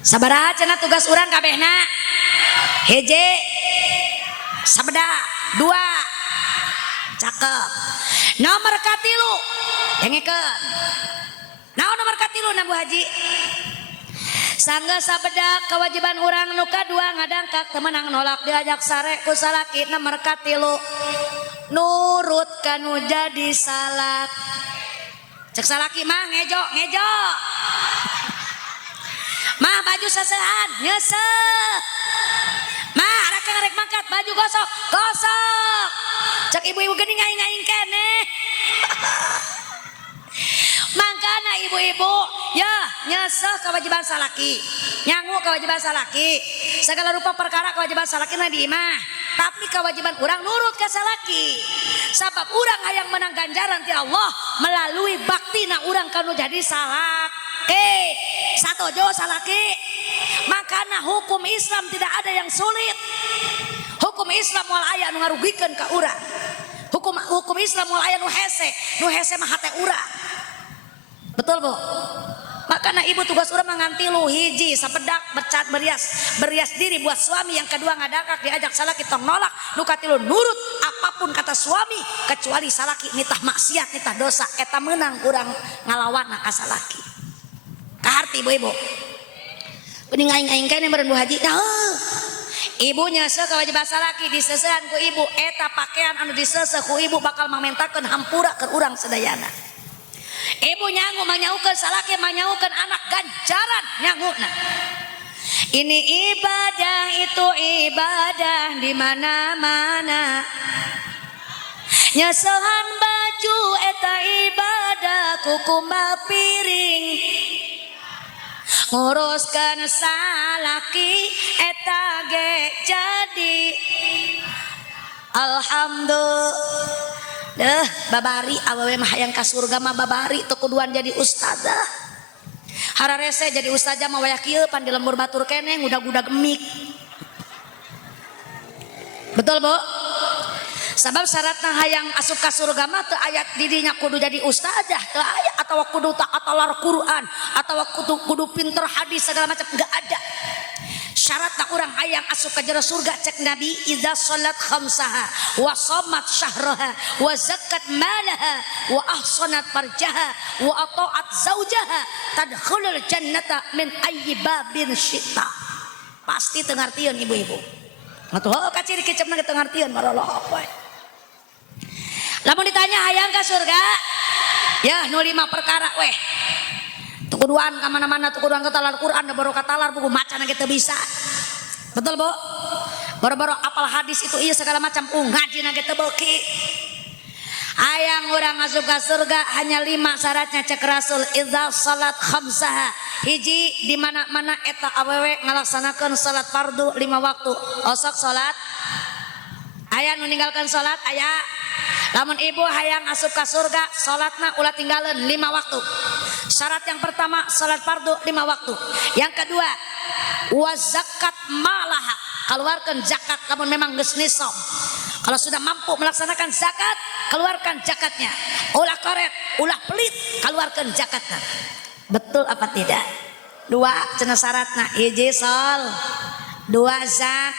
Sabaraha cenah tugas urang kabehna? Hiji sabedak, dua cakep. Nomor katilu dengekeun. Naon nomor katilu na Bu Haji? Sangga sabedak kewajiban urang nu kadua ngadangkak teu meunang nolak diajak sare ku salaki. Nomor katilu nurut kanu jadi salak. Cek salaki mah ngejo ngejo. Mah baju sasehan nyesek. Mah arek ngarek mangkat baju gosok gosok. Cek ibu-ibu geuning ngaing-ngaing keneh. Mangkana ibu-ibu ya nyeseh kewajiban salaki. Nyangu kewajiban salaki. Segala rupa perkara kewajiban salaki na di imah. Tapi kewajiban urang nurut ke salaki. Sabab urang hayang menang ganjaran ti Allah melalui bakti na urang kanu jadi salak. Satojo salaki. Makana hukum Islam tidak ada yang sulit. Hukum Islam moal aya nu ngarugikeun ka urang. Hukum Islam moal aya nu hese mah hate urang. Betul Bu? Makanya ibu tugas urang mangantilu hiji sabedak berias diri buat suami. Yang kedua ngadakak diajak salaki tong nolak. Nu katilu nurut apapun kata suami kecuali salaki nitah maksiat nitah dosa eta meunang urang ngalawan ka salaki. Kaharti ibu-ibu. Geuning aing-aing keneh meureun Bu Haji. Ibu nyeseh kewajiban salaki diseusehan ku ibu eta pakaian anu diseuseuh ku ibu bakal mamentakeun hampura ke urang sadayana. Ibu nyangu manyaukeun salaki manyaukeun anak ganjaran nyanguna. Ini ibadah itu ibadah di mana-mana. Nyesehan baju eta ibadah kukumba piring. Nguruskeun salaki eta ge jadi alhamdulillah. Babari awewe mah hayang ka surga mah babari teu kuduan jadi ustazah. Hararese jadi ustazah mah waya kieu pan di lembur batur keneh ngudag-udag gemik. Betul Bu? Sabab syaratna hayang asup ka surga mah teu aya didinya kudu jadi ustazah, teu aya atawa kudu taatalar Quran, atawa kudu pinter hadis segala macam, enggak ada. Syaratna urang hayang asup ka jero surga cek Nabi idza salat khamsaha wa shamat syahraha wa zakat malaha wa ahsanat farjaha wa ata'at zaujaha tadkhulul jannata min ayyi babin syi'ta. Pasti teu ngartieun ibu-ibu. Atuh ka ciri kecapna teu ngartieun marallah apa. Lamun ditanya hayang ka surga, ya nu 5 perkara weh. Tukuduan kemana-mana, tukuduan ke talar Quran, baru ke talar buku macan kita bisa. Betul bu? Baru-baru apal hadis itu iya segala macam. Ngaji na kita beki. Hayang orang masuk ke surga hanya 5 syaratnya cek Rasul. Idza salat khamsaha. Hiji di mana-mana eta awewe ngalaksanakeun salat fardu 5 waktu. Osok salat. Aya nu ninggalkeun salat aya. Lamun ibu hayang asup ka surga, salatna ulah tinggalin 5 waktu. Syarat yang pertama salat fardu 5 waktu. Yang kedua wa zakat malaha, keluarkan zakat lamun memang geus nisab. Kalau sudah mampu melaksanakan zakat, keluarkan zakatnya. Ulah koret, ulah pelit, keluarkan zakatnya. Betul apa tidak? 2 cenah syaratna, hiji sol, 2 zak.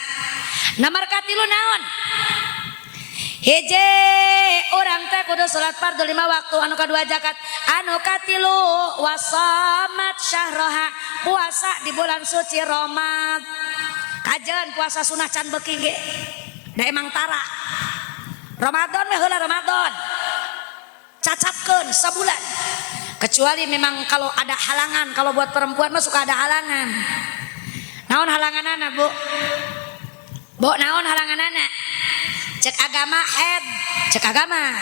Nomor katilu naon? Hiji orang teh kudu salat fardu 5 waktu, anu kadua zakat, anu katilu wasamat syahroha, puasa di bulan suci Ramadan. Kajen puasa sunah can beuki ge. Da emang tara. Ramadan mah heula Ramadan. Cacapkeun sabulan. Kecuali memang kalau ada halangan, kalau buat perempuan mah suka ada halangan. Naon halanganana, Bu? Bu, naon halanganana? Cek agama head, cek agama,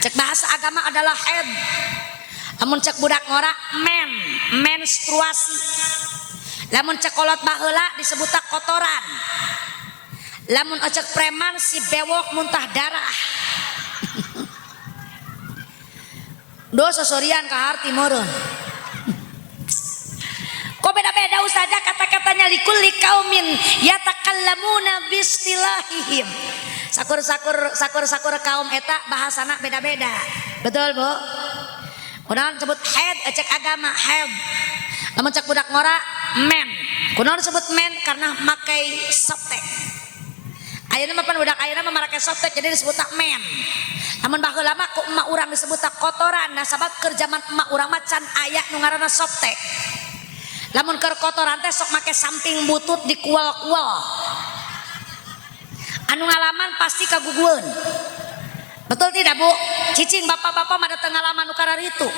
cek bahasa agama adalah head. Lamun cek budak ngora menstruasi. Lamun cek kolot baheula disebut kotoran. Lamun cek preman si bewok muntah darah. Dosa sorian ka harti meureun. Kok beda-beda ustazah kata-katanya likulli qaumin yatakallamuna bistilahihim. Sakur kaum eta bahasana beda-beda. Betul bu? Kunaon disebut head, cek agama head. Lamun cek budak ngora men. Kunaon disebut men karena makai softtek. Ayeuna mah pan budak ayeuna mah make softtek jadi disebut men. Lamun baheula mah ku emak urang disebut kotoran. Nah sabab keur zaman emak urang mah can aya nu ngaranna softtek. Lamun keur kotoran teh sok make samping butut dikual-kual. Anu ngalaman pasti kagugueun. Betul tidak bu? Cicing bapak-bapak mah datang ngalaman nu kararitu.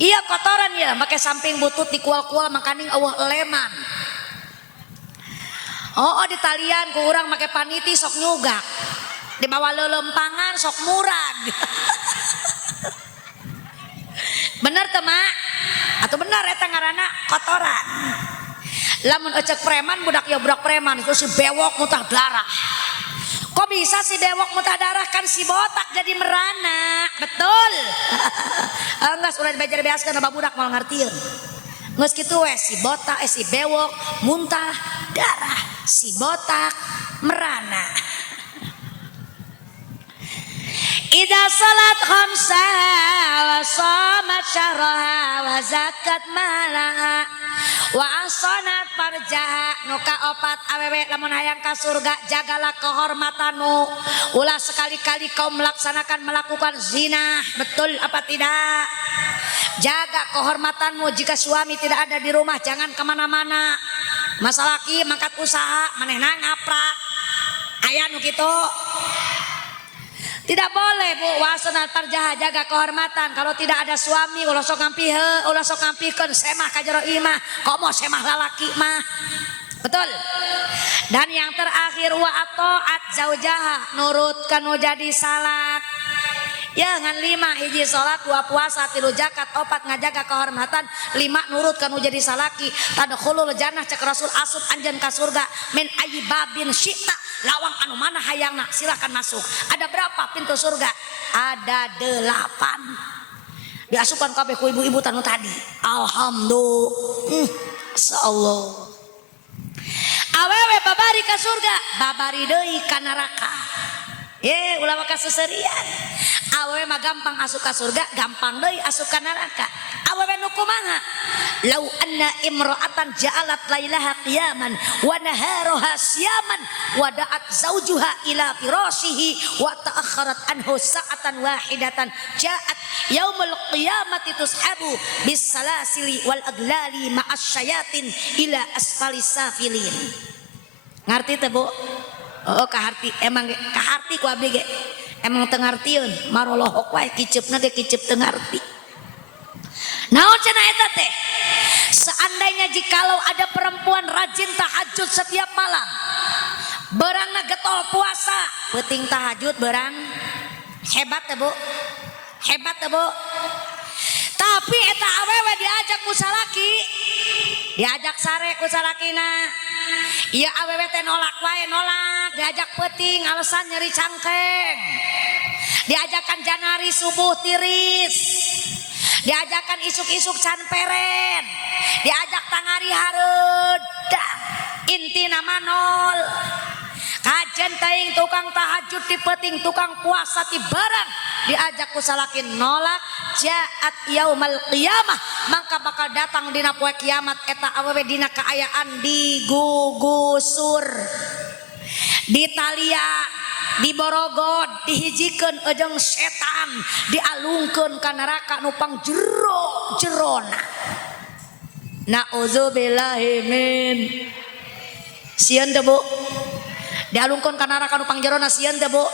Iya kotoran ya, pakai samping butut dikual-kual makaning eueuh eleman. Oh di talian ku urang make paniti sok nyugak. Di bawah lelempangan sok murag. Bener teh mak? Atau bener eta ngaranna kotoran. Lamun ecek preman budak ya budak preman itu si bewok muntah darah. Kok bisa si bewok muntah darah kan si botak jadi merana. Betul. Enggak sudah dibajar beaskeun budak mau ngartieun. Geus kitu we si botak si bewok muntah darah, si botak merana. Idza salat khamsa wa shamat syahraha wa zakat malaha wa ahsanat farjaha. Nu kaopat awewe lamun hayang ka surga jagalah kehormatanmu. Ulah sekali-kali kau melakukan zina. Betul apa tidak? Jaga kehormatanmu. Jika suami tidak ada di rumah jangan kemana-mana. Masalah laki mangkat usaha manehna ngaprak. Aya nu kitu. Tidak boleh bu, wasanat farjaha jaga kehormatan. Kalau tidak ada suami, ulah sok ngampih, ulah sok ngampihkeun semah ka jero imah. Kok mau semah lalaki mah? Betul. Dan yang terakhir wa ata'at zaujaha, nurut kanu jadi salat. Ya ngan 5 hiji salat, 2 puasa, 3 zakat, 4 ngajaga kehormatan, 5 nurut kanu jadi salaki. Tadkhulul jannah cek Rasul asup anjeun ka surga min ayyi babin syi'ta. Lawang anu mana hayangna silakan masuk. Ada berapa pintu surga? Ada 8. Diasupan kabeh ku ibu-ibu tanu tadi. Alhamdulillah. Insyaallah. Awewe babari ka surga, babari deui ka neraka. Ulah maka seserian. Awewe mah gampang asup ka surga, gampang deui asup ka neraka. Awewe nu kumaha? Lau anna imra'atan ja'alat lailaha qiyaman wa naharaha siyaman wa da'at zawjuha ila firashihi wa ta'akhkharat anhu sa'atan wahidatan ja'at yaumul qiyamati tushabu bis salasili wal aglali ma'as syayatin ila asfalis safilin. Ngarti teh Bu? Oh kaharti emang kaharti ku abdi ge emang teu ngartieun marolohok wae kiceupna ge kiceup teu ngarti. Naon cenah eta teh? Seandainya jikalau ada perempuan rajin tahajud setiap malam, beurangna getol puasa, peuting tahajud beurang hebat teh Bu? Hebat teh Bu? Tapi eta awewe diajak ku salaki, diajak sare ku salakina. Iya awewe teh nolak wae, nolak, diajak peuting alasan nyeri cangkeng. Diajakan janari subuh tiris. Diajakan isuk-isuk can peren. Diajak tangari hareudak. Intina manol. Kajen teuing tukang tahajud di peuting, tukang puasa ti barang diajak ku salakin nolak. Ja'at yaumal qiyamah, maka bakal datang dina poe kiamat eta awewe dina kaayaan digugusur, ditalia, diborogod, dihijikeun ejeng setan, dialungkeun ka neraka nu pang jero-jerona. Nauzubillahi min. Sieun teh Bu? Dialungkeun ka neraka nu pang jerona sieun teh Bu?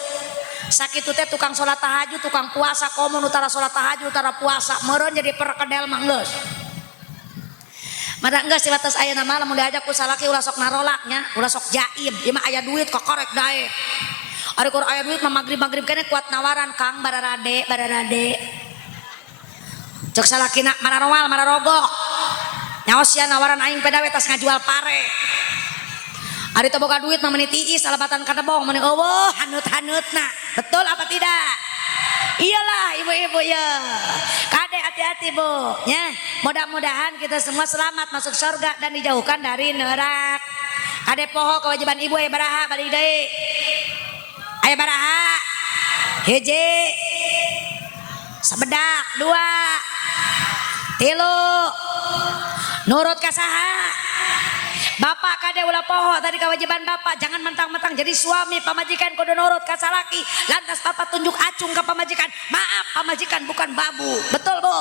Sakitu teh tukang sholat tahajud, tukang puasa, komun utara sholat tahajud, utara puasa, meureun jadi perkedel mah geus. Mada geus di batas ayeuna mah lamun diajak ku salaki ulah sok narolaknya, ulah sok jaim, ieu mah aya duit kokorek dae. Ari kur aya duit mah magrib kene kuat nawaran Kang bararade. Cek salakina mararowal mararogok. Nyaos sia nawaran aing pedawe tas ngajual pare. Ari teu boga duit mah meuni tiis alabatan ka debong meuni eueuh hanut-hanutna. Betul apa tidak? Iyalah ibu-ibu ya. Kade hati-hati Bu, ya. Mudah-mudahan kita semua selamat masuk surga dan dijauhkan dari neraka. Kade poho kewajiban ibu aya baraha balik deui. Aya baraha. Hiji. Sabedak, 2. 3. Nurut ka saha? Bapak kade ulah poho tadi kewajiban bapak, jangan mentang-mentang jadi suami pamajikan kudu nurut ka salaki, lantas bapak tunjuk acung ke pamajikan. Maaf, pamajikan bukan babu. Betul Bu?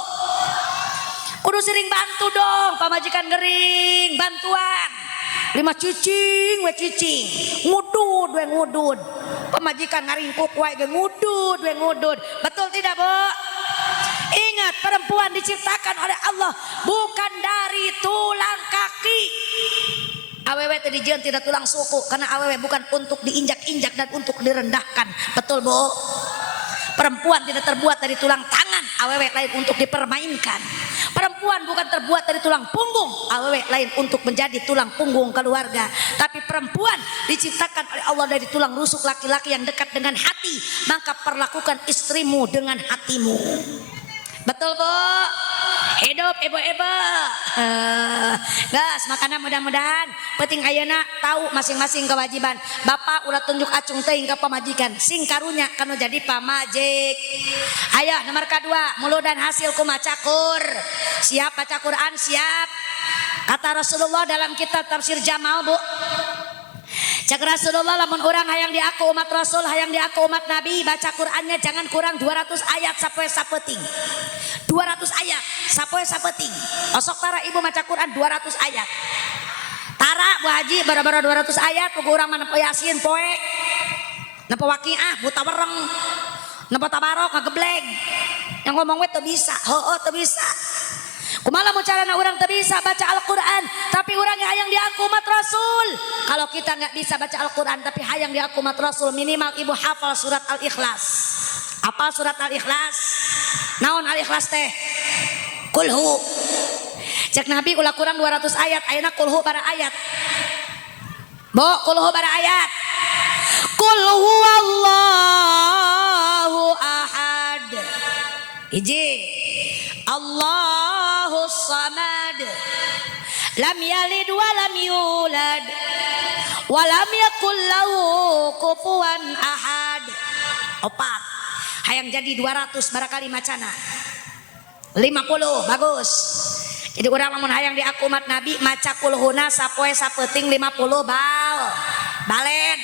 Kudu sering bantu dong, pamajikan gering, bantuan. 5 cicing we cicing, ngudud we ngudud. Pamajikan ngaringkuk wae ge ngudud we ngudud. Betul tidak Bu? Ingat, perempuan diciptakan oleh Allah bukan dari tulang kaki. Awewe tadi dijieun tidak tulang suku, karena awewe bukan untuk diinjak-injak dan untuk direndahkan. Betul Bu? Perempuan tidak terbuat dari tulang tangan, awewe lain untuk dipermainkan. Perempuan bukan terbuat dari tulang punggung, awewe lain untuk menjadi tulang punggung keluarga. Tapi perempuan diciptakan oleh Allah dari tulang rusuk laki-laki yang dekat dengan hati, maka perlakukan istrimu dengan hatimu. Betul Bu? Hidup ibu-ibu. Gas makanya mudah-mudahan penting ayeuna tahu masing-masing kewajiban. Bapak udah tunjuk acung teuing ka pamajikan, sing karunya kanu jadi pamajik. Ayo nomor kedua, mulut dan hasil kumacakur. Siap baca Quran? Siap. Kata Rasulullah dalam kitab tafsir Jamal Bu, cak Rasulullah lamun orang hayang diaku umat Rasul, hayang diaku umat Nabi, baca Qurannya jangan kurang 200 ayat sapoe sapeting. 200 ayat sapoe sapeting. Osok tara ibu baca Quran 200 ayat. Tara Bu Haji bara-bara 200 ayat pugu urang mah nepo Yasin poe. Nepo Waqiah buta wereng. Nepo Tabarok ngagebleg. Yang ngomong we teu bisa. Heueuh teu bisa. Kumaha mun carana urang teu bisa baca Al-Qur'an tapi urang hayang diaku umat Rasul. Kalau kita nggak bisa baca Al-Qur'an tapi hayang diaku umat Rasul, minimal ibu hafal surat Al-Ikhlas. Apa surat Al-Ikhlas? Naon Al-Ikhlas teh? Kulhu. Cek Nabi ulah kurang 200 ayat, ayeuna kulhu bara ayat. Bo, kulhu bara ayat. Qul huwallahu ahad. Hiji. Allahus samad. Lam yalid wa lam yulad wa lam yakul lahu kufuwan ahad. opat hayang jadi 200 barakali macana 50 bagus. Jadi orang lamun hayang di aku umat Nabi maca kulhuna sapoe sapeting 50 balen.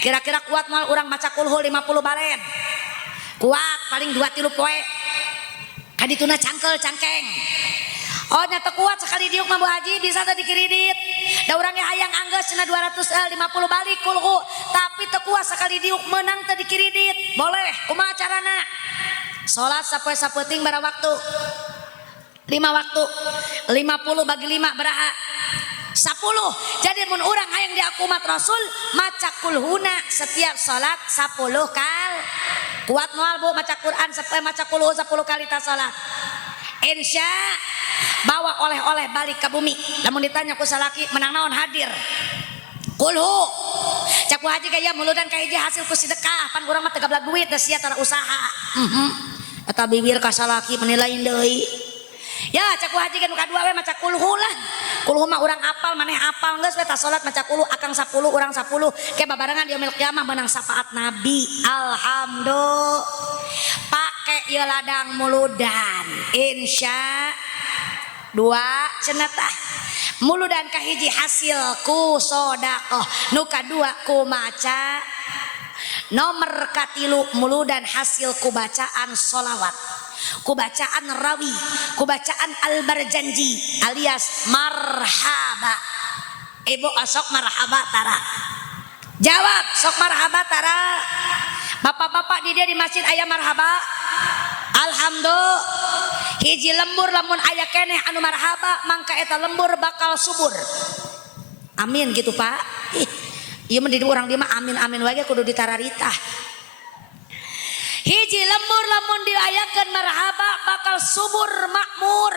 Kira-kira kuat moal orang maca kulhu 50 balen. Kuat paling 2-3 poe. Kadituna cangkeng. Oh nyata kuat sekali diuk mambu haji bisa tadi kiridit. Da urangnya hayang anggeus cenah 250 balik kulhu tapi teu kuat sekali diuk menang tadi kiridit. Boleh kumaha carana? Salat sapoe sapeting bara waktu 5 waktu 50 bagi 5 beraha 10. Jadi mun urang hayang di aku umat Rasul maca kulhuna setiap salat 10 kali. Kuat moal Bu maca Quran sampai maca kulhu 10 kali ta salat. Insya bawa oleh-oleh balik ke bumi. Lamun ditanya ku salaki menang naon hadir. Kulhu. Cak ku haji gaya muludan ka hiji hasil ku sedekah pan urang mah teu gablag duit da sia tara usaha. Eta bibir ka salaki menilai deui. Ya cak ku haji kan kadua we maca kulhu lah. Kulhu mah urang apal maneh apal geus we ta salat maca kulhu akang 10 urang 10 ke babarengan di yaumil kiamah menang syafaat nabi. Alhamdulillah. Pake ieu ladang muludan. Insya 2 cenah tah. Muludan ka hiji hasil ku sedekah, nu kadua ku maca. Nomor katilu muludan hasil ku bacaan sholawat. Ku bacaan rawi, ku bacaan al-barjanji alias marhaba. Ibu sok marhaba tara. Jawab sok marhaba tara. Bapak-bapak di dia di masjid aya marhaba. Alhamdulillah. Hiji lembur lamun aya keneh anu marhaba mangka eta lembur bakal subur. Amin gitu Pak. Ieu mah di urang dia mah amin-amin wae kudu ditararitah. Hiji lembur lamun diayakeun marhaba bakal subur makmur.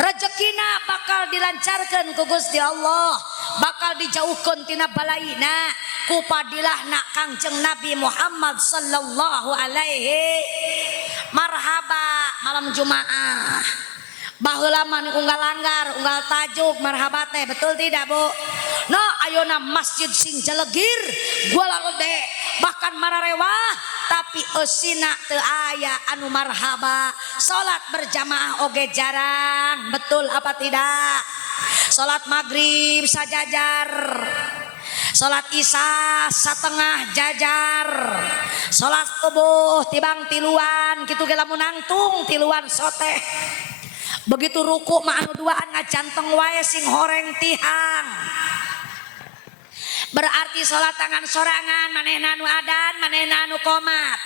Rezekina bakal dilancarkeun ku Gusti Allah, bakal dijauhkeun tina balaina ku padilahna Kangjeng Nabi Muhammad sallallahu alaihi. Marhaba malam Jumaah. Baheula mah unggal langgar, unggal tajuk marhaba teh betul tidak Bu? No ayeuna masjid sing jelegir gua lalode bahkan mararewah tapi eusina teu aya anu marhaba. Salat berjamaah oge jarang, betul apa tidak? Salat maghrib sajajar, salat isya satengah jajar, salat subuh tibang tiluan kitu ge lamun nangtung tiluan soteh. Begitu ruku mah anu duaan ngacanteng wae sing horeng tihang. Berarti salat tangan sorangan manehna nu adan manehna nu qomat.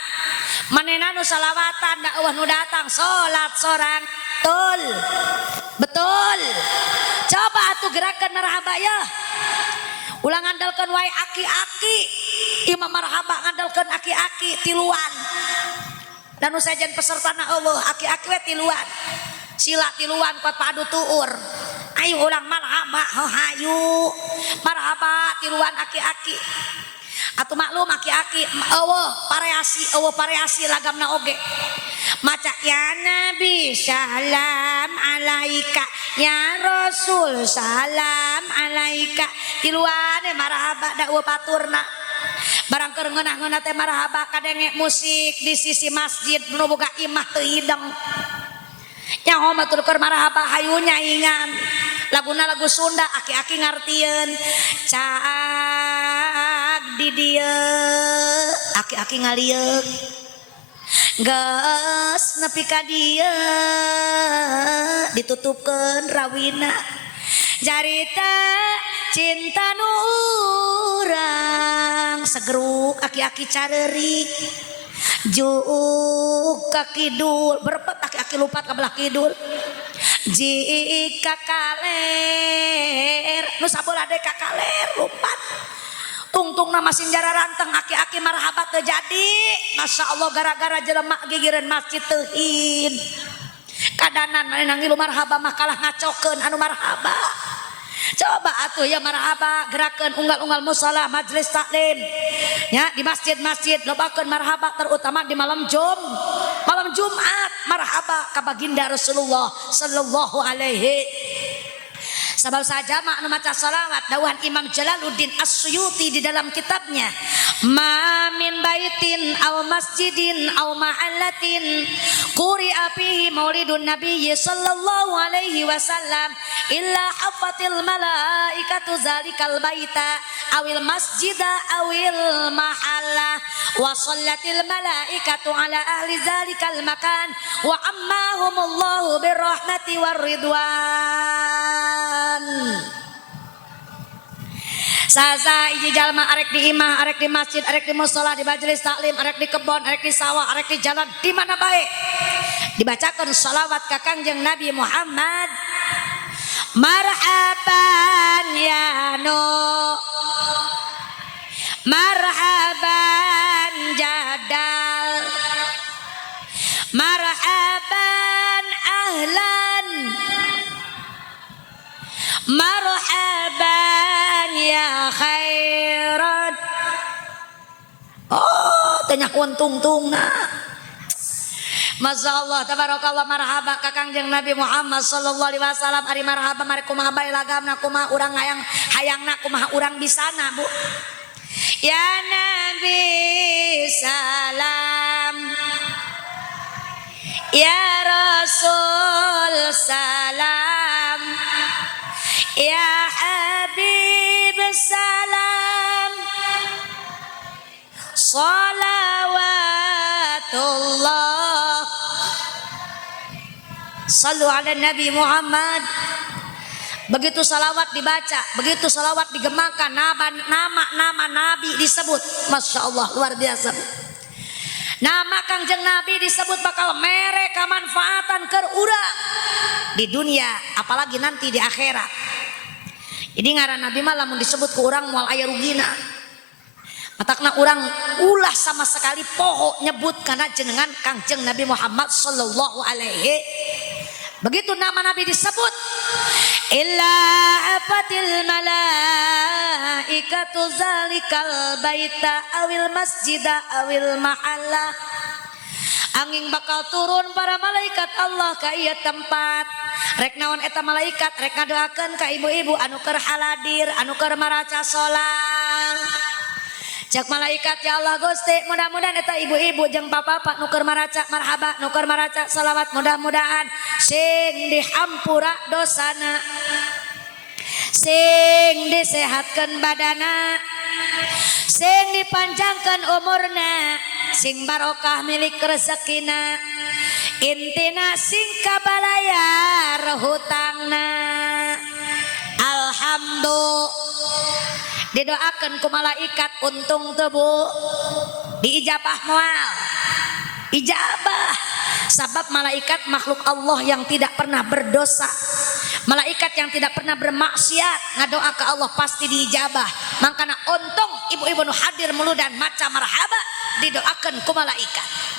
Manehna nu salawatan da eueuh nu datang salat sorang. Betul. Betul. Coba atuh gerakan marhaba ya. Ulang ngandalkeun wae aki-aki. Imam marhaba ngandalkeun aki-aki tiluan. Dan nu sajen pesertana Allah aki-aki we tiluan. Sila tiluan kuat padu tuur. Ayo ulang marhaba hayu. Marhaba tiluan aki-aki. Atuh maklum aki-aki eueuh variasi lagamna oge. Maca ya Nabi salam alaika ya Rasul salam alaika. Tiluan marhaba da eueuh baturna. Barang keur ngeunah-ngeunah teh marhaba kadenge musik di sisi masjid nu boga imah teu hideng. Nyaho mah tur keur marhaba hayu nyaingan. Laguna lagu Sunda aki-aki ngartieun. Caag di dieu aki-aki ngalieuk. Geus nepi ka dieu ditutupkeun rawina. Jarita cinta nu urang segeruk aki-aki careurik. Juk ka kidul berepet aki-aki lupat ka belah kidul. Jika kaler nu sabeula deui ka kaler lupat. Tungtungna masih jara ranteng aki-aki marhaba teu jadi. Masya Allah gara-gara jelema gigireun masjid teuhin. Kadanan manehna ngilu marhaba mah kalah ngacokeun anu marhaba. Coba atuh ya marhaba gerakeun unggal-unggal musala majelis taklim. Ya di masjid-masjid lobakeun marhaba terutama di malam Jumat marhaba ka baginda Rasulullah sallallahu alaihi. Sebab saja mak nu maca salawat dawan Imam Jalaluddin As-Suyuti di dalam kitabnya, ma min baitin aw masjidin aw mahallatin quri'a fihi maulidun nabiyyi sallallahu alaihi wasallam illa hafatil malaikatu zalikal baita awil masjida awil mahalla wa sallatil malaikatu ala ahli zalikal makan wa ammahumullahu birrahmati warridwan. Sasa iji jalma arek di imah, arek di masjid, arek di mushola, di majelis taklim, arek di kebon, arek di sawah, arek di jalan, di mana baik dibacakan salawat ka Kangjeng Nabi Muhammad. Marhaban ya no, marhaban jadal, marhaban ahlan, marhaban ya khairat. Oh, tanya untung-tung nak. Masya Allah, tabarakallah, marhaba ka Kangjeng Nabi Muhammad sallallahu alaihi wasallam. Ari marhaba mari kumaha bae lagamna, kumaha urang hayangna, kumaha urang bisana, Bu. Ya Nabi salam, ya Rasul salam, ya Habib salam, salawatullah. Sallu ala Nabi Muhammad. Begitu salawat dibaca, begitu salawat digemakan, nama Nabi disebut. Masya Allah, luar biasa. Nama Kangjeng Nabi disebut bakal mere kamanfaatan keur urang di dunia, apalagi nanti di akhirat. Jadi ngaran Nabi mah lamun disebut ke urang moal aya rugina. Matakna urang ulah sama sekali poho nyebut kana jenengan Kangjeng Nabi Muhammad sallallahu alaihi. Begitu nama Nabi disebut, illa afatil malaikatu zalikal baita awil masjida awil mahalla. Angin bakal turun para malaikat Allah ka ieu tempat. Rek naon eta malaikat, rek ngadoakeun ka ibu-ibu anu keur haladir, anu keur maraca solang. Cek malaikat, ya Allah Gusti, mudah-mudahan eta ibu-ibu jeung bapak-bapak nu keur maraca marhaba, nu keur maraca salawat, mudah-mudahan sing dihampura dosana, sing disehatkeun badana, sing dipanjangkeun umurna, sing barokah milik rezekina, intina sing kabalayar hutangna. Alhamdulillah. Didoakan ku malaikat untung tebu diijabah moal ijabah, sabab malaikat makhluk Allah yang tidak pernah berdosa, malaikat yang tidak pernah bermaksiat, ngadoa ke Allah pasti diijabah. Makanya untung ibu-ibu nu hadir muludan maca marhaba didoakan ku malaikat.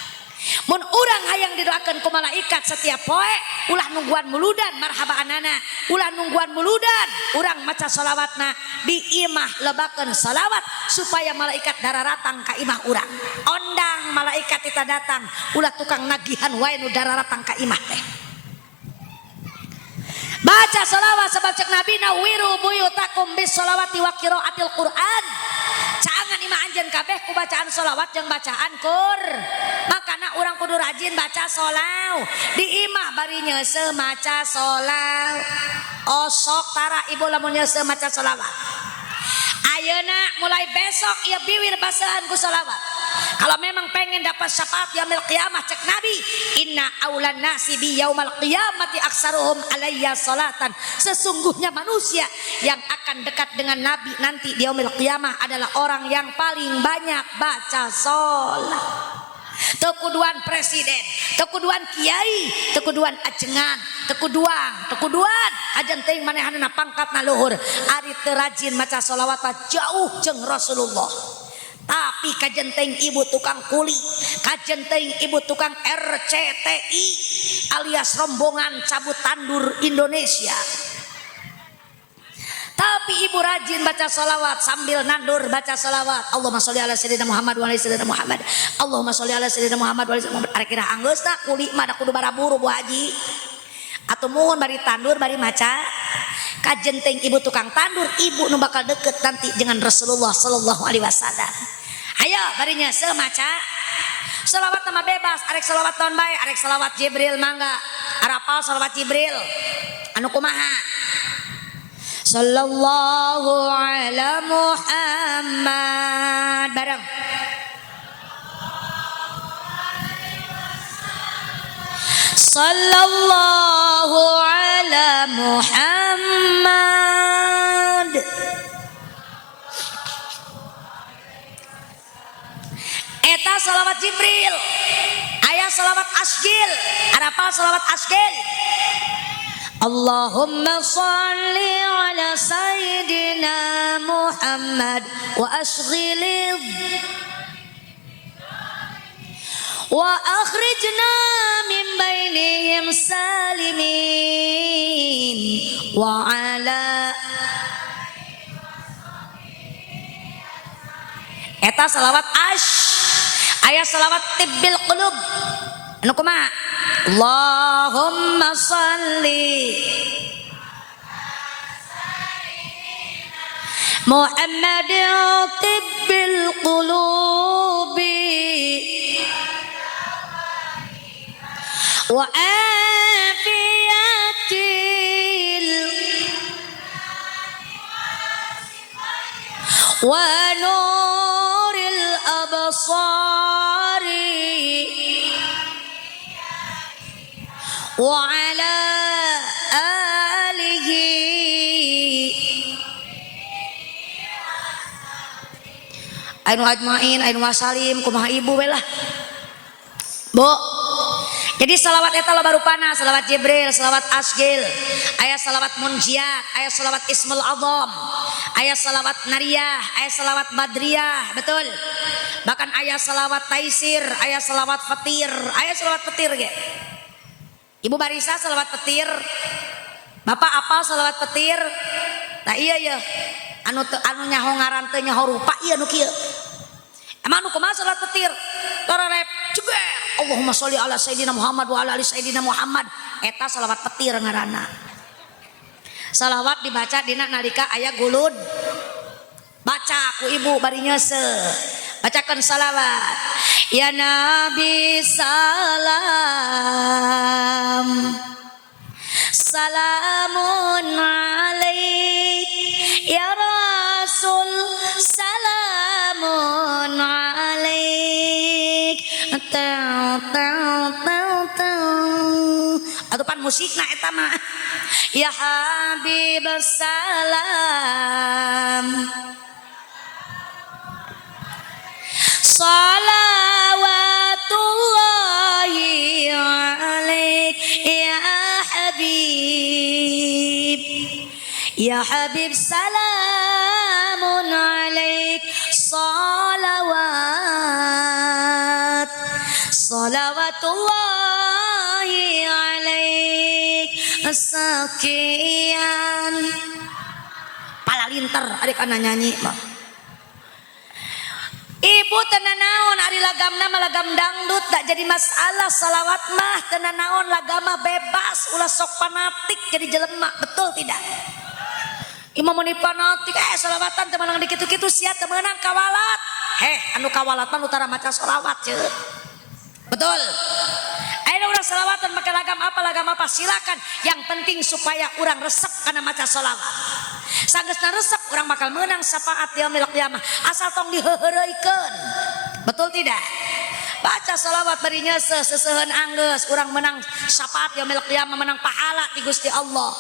Mun urang hayang didoakan ku malaikat setiap poe ulah nungguan muludan marhaba anana, ulah nungguan muludan urang maca salawatna di imah lebakeun salawat supaya malaikat dararatang ka imah urang. Ondang malaikat kita datang ulah tukang nagihan wae nu dararatang ka imah teh. Baca salawat sebab cek Nabi nawiru buyutakum bis salawati wa qiraatil Qur'an. Jangan imah anjeun kabeh ku bacaan salawat jeung bacaan Qur'an. Makana urang kudu rajin baca solaw. Di imah bari nyeuseuh maca solaw. Osok tara ibu lamun nyeuseuh maca salawat. Ayeuna mulai besok ieu biwir basahan ku salawat. Kalau memang pengen dapat syafaat yaumil qiyamah cek Nabi, inna aulan nasi bi yaumal qiyamati aksaruhum alayya salatan. Sesungguhnya manusia yang akan dekat dengan Nabi nanti di yaumil qiyamah adalah orang yang paling banyak baca salat. Tekuduan presiden, tekuduan kiai, tekuduan ajengan, tekuduan ajan teuing manehanna pangkatna luhur. Ari teu rajin maca sholawat jauh jeung Rasulullah. Tapi kajen teuing ibu tukang kuli, kajen teuing ibu tukang RCTI alias rombongan cabut tandur Indonesia. Tapi ibu rajin baca salawat sambil nandur baca salawat. Allahumma sholli ala sayyidina Muhammad wa ala sayyidina Muhammad. Allahumma sholli ala sayyidina Muhammad wa ala sayyidina Muhammad. Ari kira anggeusna kuli mah da kudu baraburu Bu Haji. Atau mohon bari tandur bari maca kajenteng ibu tukang tandur, ibu nu bakal deket nanti dengan Rasulullah sallallahu alaihi wasallam. Ayo barinya semaca selawat nama bebas, arek selawat tahun bae, arek selawat Jibril mangga. Arapal selawat Jibril anu kumaha? Sallallahu ala Muhammad bareng. Sallallahu ala Muhammad. Eta salawat Jibril. Aya salawat Asgil. Arapal salawat Asgil. Allahumma salli ala sayyidina Muhammad wa asghilid wa akhrijna min bainihim salimin wa ala eta salawat aya salawat tibbil qulub anu kumaha Allahumma salli Muhammadin tibbil qulubi wa afiyatil wa nuril absari wa ala alihi ainu ajmain ainu wasalim kumaha ibu we lah Bu. Jadi salawat eta loba rupana, salawat Jibril, salawat Asgil, aya salawat Munjiat, aya salawat Ismul Azam, aya salawat Nariyah, aya salawat Badriyah, betul. Bahkan aya salawat Taisir, aya salawat Fatir, aya salawat Petir ge. Ibu Barisa salawat Petir. Bapak apal salawat Petir? Nah iya ya. Anu nyaho ngaran teu nyaho rupa ieu nu kieu. Emang nu kumaha salawat Petir? Tororep jeger. Allahumma sholli ala sayyidina Muhammad wa ala ali sayyidina Muhammad. Eta salawat Petir ngaranna. Salawat dibaca dina nalika aya gulud. Baca ku ibu bari nyeuseuh. Bacakan salawat. Ya Nabi salam. Salamun alaik. Ya Rasul salamun alaik. Atupan musikna eta mah. Ya Habib salam. Salawatullahi alaik ya Habib. Ya Habib salamun alaik. Salawat salawatullahi alaik. Sekian palalinter adik kana nyanyi mah. Ibu tenan naon ari lagamna mah lagam dangdut tak jadi masalah. Salawat mah tenan naon lagama bebas ulah sok fanatik jadi jelema, betul tidak? Imam meni fanatik salawatan teu meunang dikitu-kitu sia teu meunang kawalat. Anu kawalat mah utara maca salawat ceuk. Betul. Ayeuna urang salawatan make lagam apa silakan, yang penting supaya urang resep kana maca salawat. Sageusna resep urang bakal meunang syafaat yaumil qiyamah asal tong diheureuykeun. Betul tidak? Baca salawat bari nyeuseuh seseuheun anggeus urang menang syafaat yaumil qiyamah, menang pahala di Gusti Allah.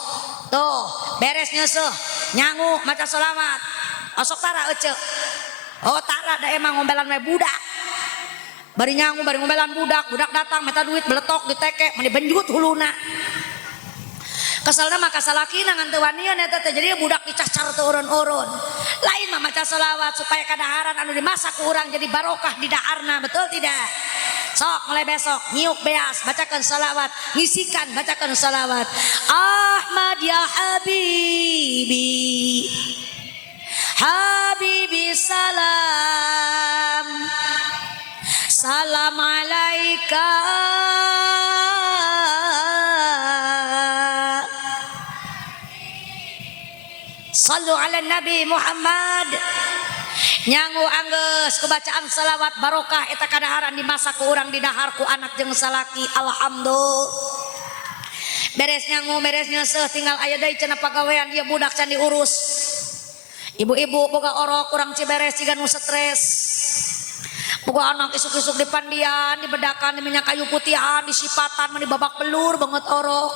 Tuh, beres nyeusuh, nyangu maca salawat. Osok tara ece. Oh tara da emang ngombelan we budak. Bari nyangu bari ngombelan budak datang meta duit beletok diteke meni benjut huluna. Kesalna mah kasalakina ngan teu wanian eta teh jadi budak dicacar teu eureun-eureun. Lain mah maca salawat supaya kadaharan anu dimasak ku urang jadi barokah di daharna, betul tidak? Sok mulai besok nyiuk beas bacakan salawat, ngisikan bacakan salawat. Ahmad ya habibi. Habibi salam. Salam alaika. Sallu ala Nabi Muhammad. Nyangu anggeus ku bacaan salawat barokah eta kadaharan di masa ku urang didahar ku anak jeung salaki. Alhamdulillah. Beres nyangu beres nyeuseut tinggal aya deui cenah pagawean ieu budak can diurus. Ibu-ibu boga orok urang Ciberes siga nu stres. Boga anak isuk-isuk di pandian, di bedakan, di minyak kayu putihan, di sipatan, meni babak belur banget orok.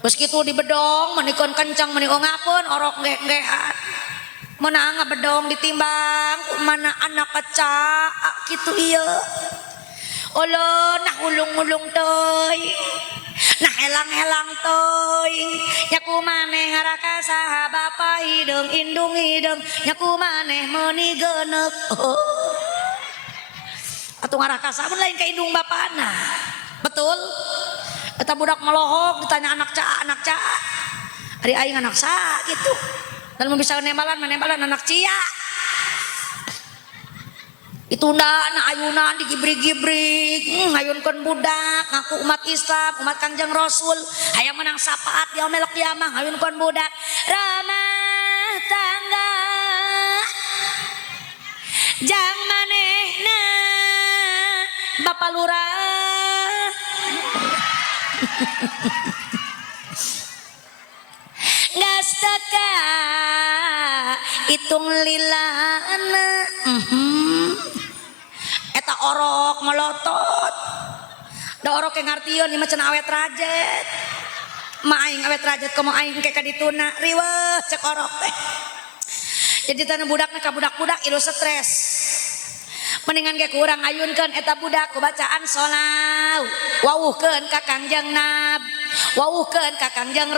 Terus gitu di bedong, menikon kencang, menikon ngapun, orok nge-ngean. Menang bedong ditimbang, mana anak kaca, gitu iya. Olo, nah ulung-ulung toy, nah helang-helang toy. Nyaku maneh ngaraka saha bapa hidung, indung hidung, nyaku maneh meni genek. Oh. Atau ngaraka saha lain ke indung bapana. Betul? Eta budak melohok ditanya anak ca hari aing anak sa gitu dan mau bisa nembalan anak cia itu na ayunan digibrig-gibrig ngayunkeun budak ngaku umat Islam umat Kangjeng Rasul hayang menang syafaat yaumil qiyamah ngayunkeun budak ramah tangga jang manehna Bapak Lurah gastaka hitung lilana eta orok melotot da orok yang ngartieun ieu mah cenah awet rajet ma aing awet rajet komo aing ke kadituna riweuh cek orok teh jadi tanah budakna ka budak-budak ilu stres mendingan ge kurang ayunkeun eta budak ku bacaan sholawat wawuhkeun ka Kangjeng Nab wawuhkeun ka Kangjeng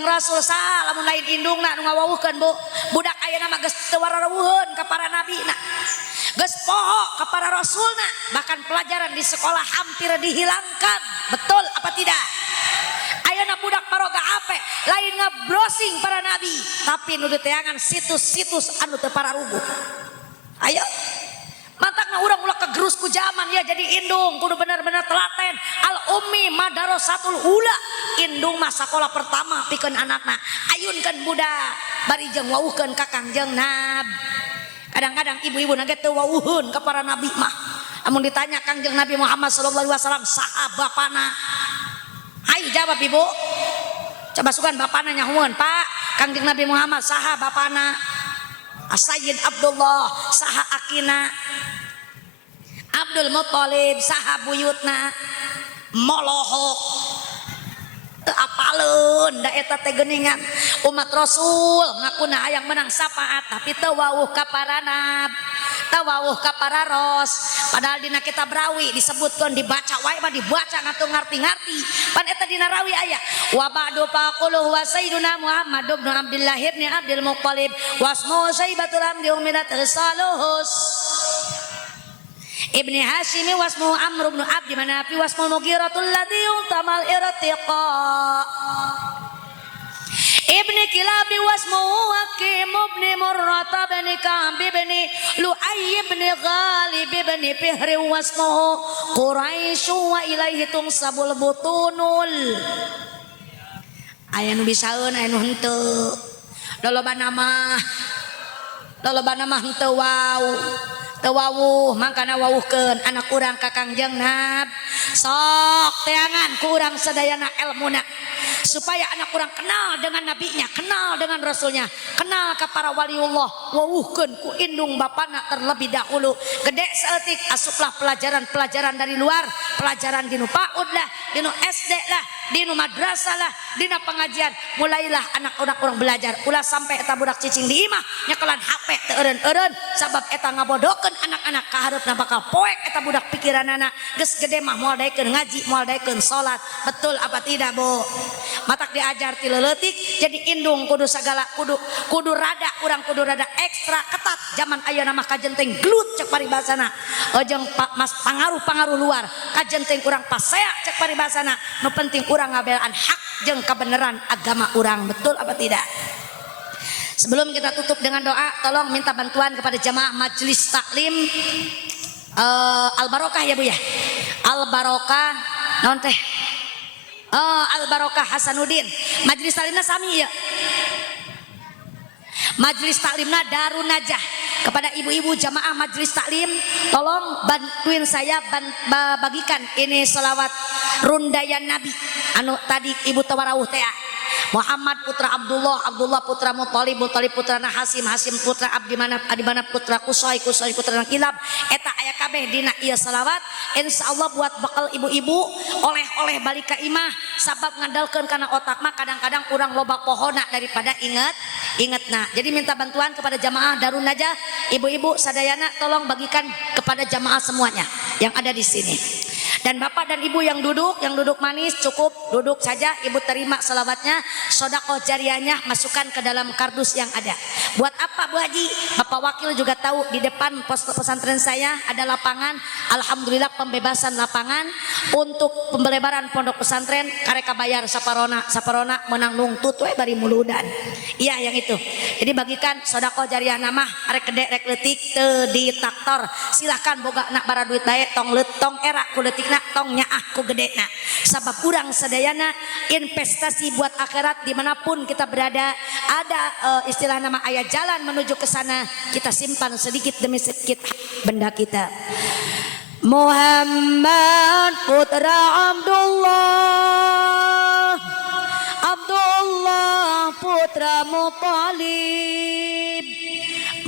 Rasul sah lamun lain indungna nu ngawawuhkeun bu budak ayeuna mah geus teu warawuheun ka para nabina geus poho ka para rasulna bahkan pelajaran di sekolah hampir dihilangkan betul apa tidak ayeuna budak paroga ape lain nge-browsing para nabi tapi nu diteangan situs-situs anu teu pararuguh. Ayo mantakna urang ulah kegerus ku zaman ya jadi indung kudu bener-bener telaten al ummi madarasatul ula indung mah sakola pertama pikeun anakna ayunkeun budak bari jeung wawuhkeun ka Kangjeng Nab kadang-kadang ibu-ibu nage teu wawuheun ka para nabi mah amun ditanya Kangjeng Nabi Muhammad sallallahu alaihi wasallam saha bapana hayu jawab ibu coba sugan bapana nyahueun Pak Kangjeng Nabi Muhammad saha bapana Sayyid Abdullah saha akina Abdul Muthalib saha buyutna molohok teu apaleun da eta teh geuningan umat Rasul ngakuna hayang menang syafaat tapi teu wawuh ka para nab teu wawuh ka para ros padahal dina kitab rawi disebutkeun dibaca wae mah dibaca ngatu ngarti-ngarti pan eta dina rawi aya wa ba'du faqulu wa sayyiduna Muhammad ibn Abdullah ibn Abdul Muthalib wasmu Syaibatul Hamdi umirat saluhus Ibni Hashimi wasmu Amr ibn Abdi Manafi wasmu Mughiratul ladzi yutamal irtiqa Ibni Kilabi wasmu Hakim ibn Murrata bin Ka'b bin Lu'ay bin Ghalib bin Fihri wasmu Quraisy wa ilaihi tungsabul butunul aya nu bisaeun aya nu henteu lolobana mah henteu wau teu wawuh mangkana wawuhkeun anak urang ka Kangjeng Nab sok teangan ku urang sadayana elmuna supaya anak urang kenal dengan nabinya kenal dengan rasulnya kenal ka para waliullah wawuhkeun ku indung bapana terlebih dahulu gede saeutik asuplah pelajaran-pelajaran dari luar pelajaran dinu PAUD lah dinu SD lah dinu madrasah lah dina pengajian mulailah anak-anak urang belajar ulah sampai eta budak cicing di imah nyekelan HP teu eureun-eureun sabab eta ngabodokeun anak-anak ka hareupna bakal poek eta budak pikiranana geus gede mah moal daekeun ngaji moal daekeun salat betul apa tidak bu matak diajar ti leuletik jadi indung kudu sagala kudu rada urang kudu rada ekstra ketat zaman ayeuna mah kajenteng glut cek paribasana jeung mas pangaruh luar kajenteng urang pasea cek paribasana nu penting urang ngabelaan hak jeung kebenaran agama urang betul apa tidak. Sebelum kita tutup dengan doa, tolong minta bantuan kepada jamaah majelis taklim Al Barokah ya Bu ya. Al Barokah naon teh? Al Barokah Hasanuddin. Majelis taklimna sami ya. Majelis taklimna Darun Najah. Kepada ibu-ibu jamaah majelis taklim, tolong bantuin saya bagikan ini selawat rundayan Nabi anu tadi ibu tawarawuh teh. Muhammad putra Abdullah, Abdullah putra Muthalib, Muthalib putra Hasim, Hasim putra Abdi Manaf, Abdi Manaf putra Qusay, Qusay putra Kilab. Eta aya kabeh dina ieu salawat. Insyaallah buat bakal ibu-ibu oleh-oleh balika imah sabab ngandalkeun kana otak mah kadang-kadang kurang loba pohona daripada ingetna. Jadi minta bantuan kepada jamaah Darun Najah, ibu-ibu sadayana tolong bagikan kepada jamaah semuanya yang ada di sini. Dan bapak dan ibu yang duduk manis cukup duduk saja, ibu terima selawatnya, sedekah jariahnya masukkan ke dalam kardus yang ada. Buat apa Bu Haji? Bapak Wakil juga tahu di depan pos pesantren saya ada lapangan, alhamdulillah pembebasan lapangan untuk pembelebaran pondok pesantren kareka bayar saparona menang nungtut we bari muludan. Iya yang itu. Jadi bagikan sedekah jariah nama arek gede rek leutik teu di traktor. Silahkan boga nak bara duit bae tong era ku leutik tong nyaah ku gedena sabab kurang sadayana investasi buat akhirat dimanapun kita berada ada istilah nama ayat jalan menuju ke sana kita simpan sedikit demi sedikit benda kita. Muhammad putra Abdullah, Abdullah putra Muthalib,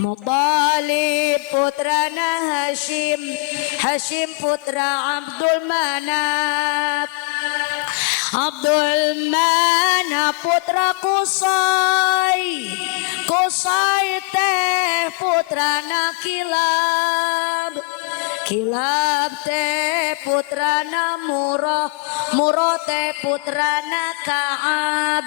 Muthalib putrana Hashim, Hashim putra Abdul Manaf, Abdul Manaf putra Qusay, Qusay teh putrana Kilab, Kilab teh putrana Murrah, Murrah teh putrana Ka'ab,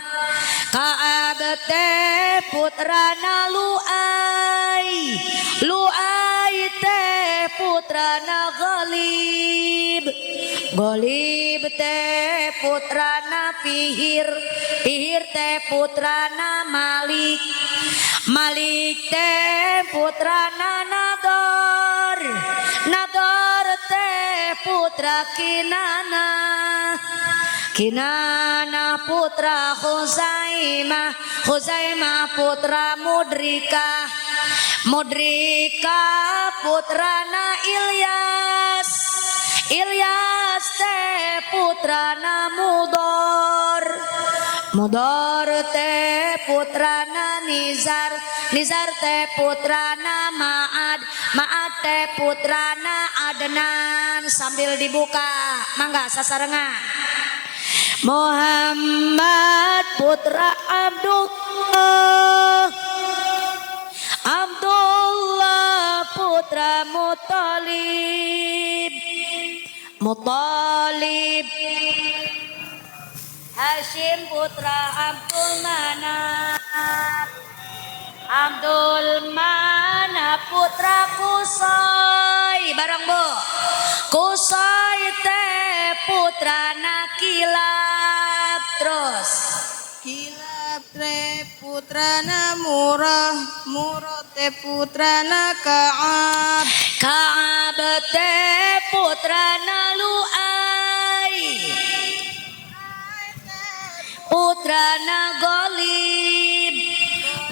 Ka'ab teh putrana Lu'ay, Lu'ay teh putrana Ghalib, Ghalib teh putrana Fihir, Fihir teh putrana Malik, Malik teh putrana Nadar, Nadar teh putra Kinana, Kinana putra Khuzaimah, Khuzaimah putra Mudrika, Mudrika putrana Ilyas, Ilyas teh putrana Mudor, Mudor teh putrana Nizar, Nizar teh putrana Ma'ad, Ma'ad teh putrana Adnan. Sambil dibuka mangga sasarengan. Muhammad putra Abdullah, Abdullah putra Muthalib, Muthalib, Hashim putra Abdul Manaf, Abdul Manaf putra Qusay. Bareng Bu, Qusay teh putrana Kilab. Terus Kilab teh putrana Murrah, Murrah teh putrana Ka'ab, Ka'ab teh putrana Lu'ay, putrana Ghalib,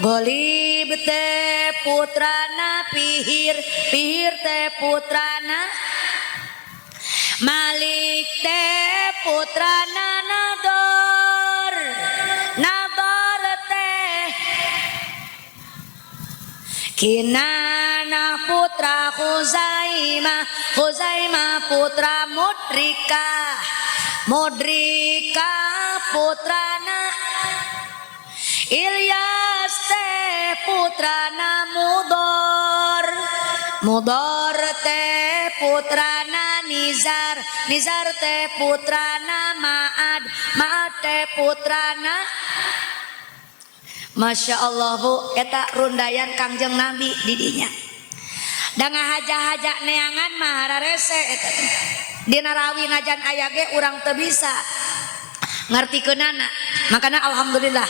Ghalib teh putrana Fihir, Fihir teh putrana Malik teh putrana Nadar, Nadar teh Kinana putra Khuzaimah, Khuzaimah putra Mudrika, Mudrika putrana Ilyas teh putrana Mudor, Mudor teh putrana Nizar, Nizar teh putrana Ma'ad, Ma'ad teh putrana. Masya Allah Bu, eta rundayan Kangjeng Nabi didinya. Da ngahaja-haja neangan mah hararese eta. Dina rawi najan aya ge urang teu bisa ngartikeunana. Makana alhamdulillah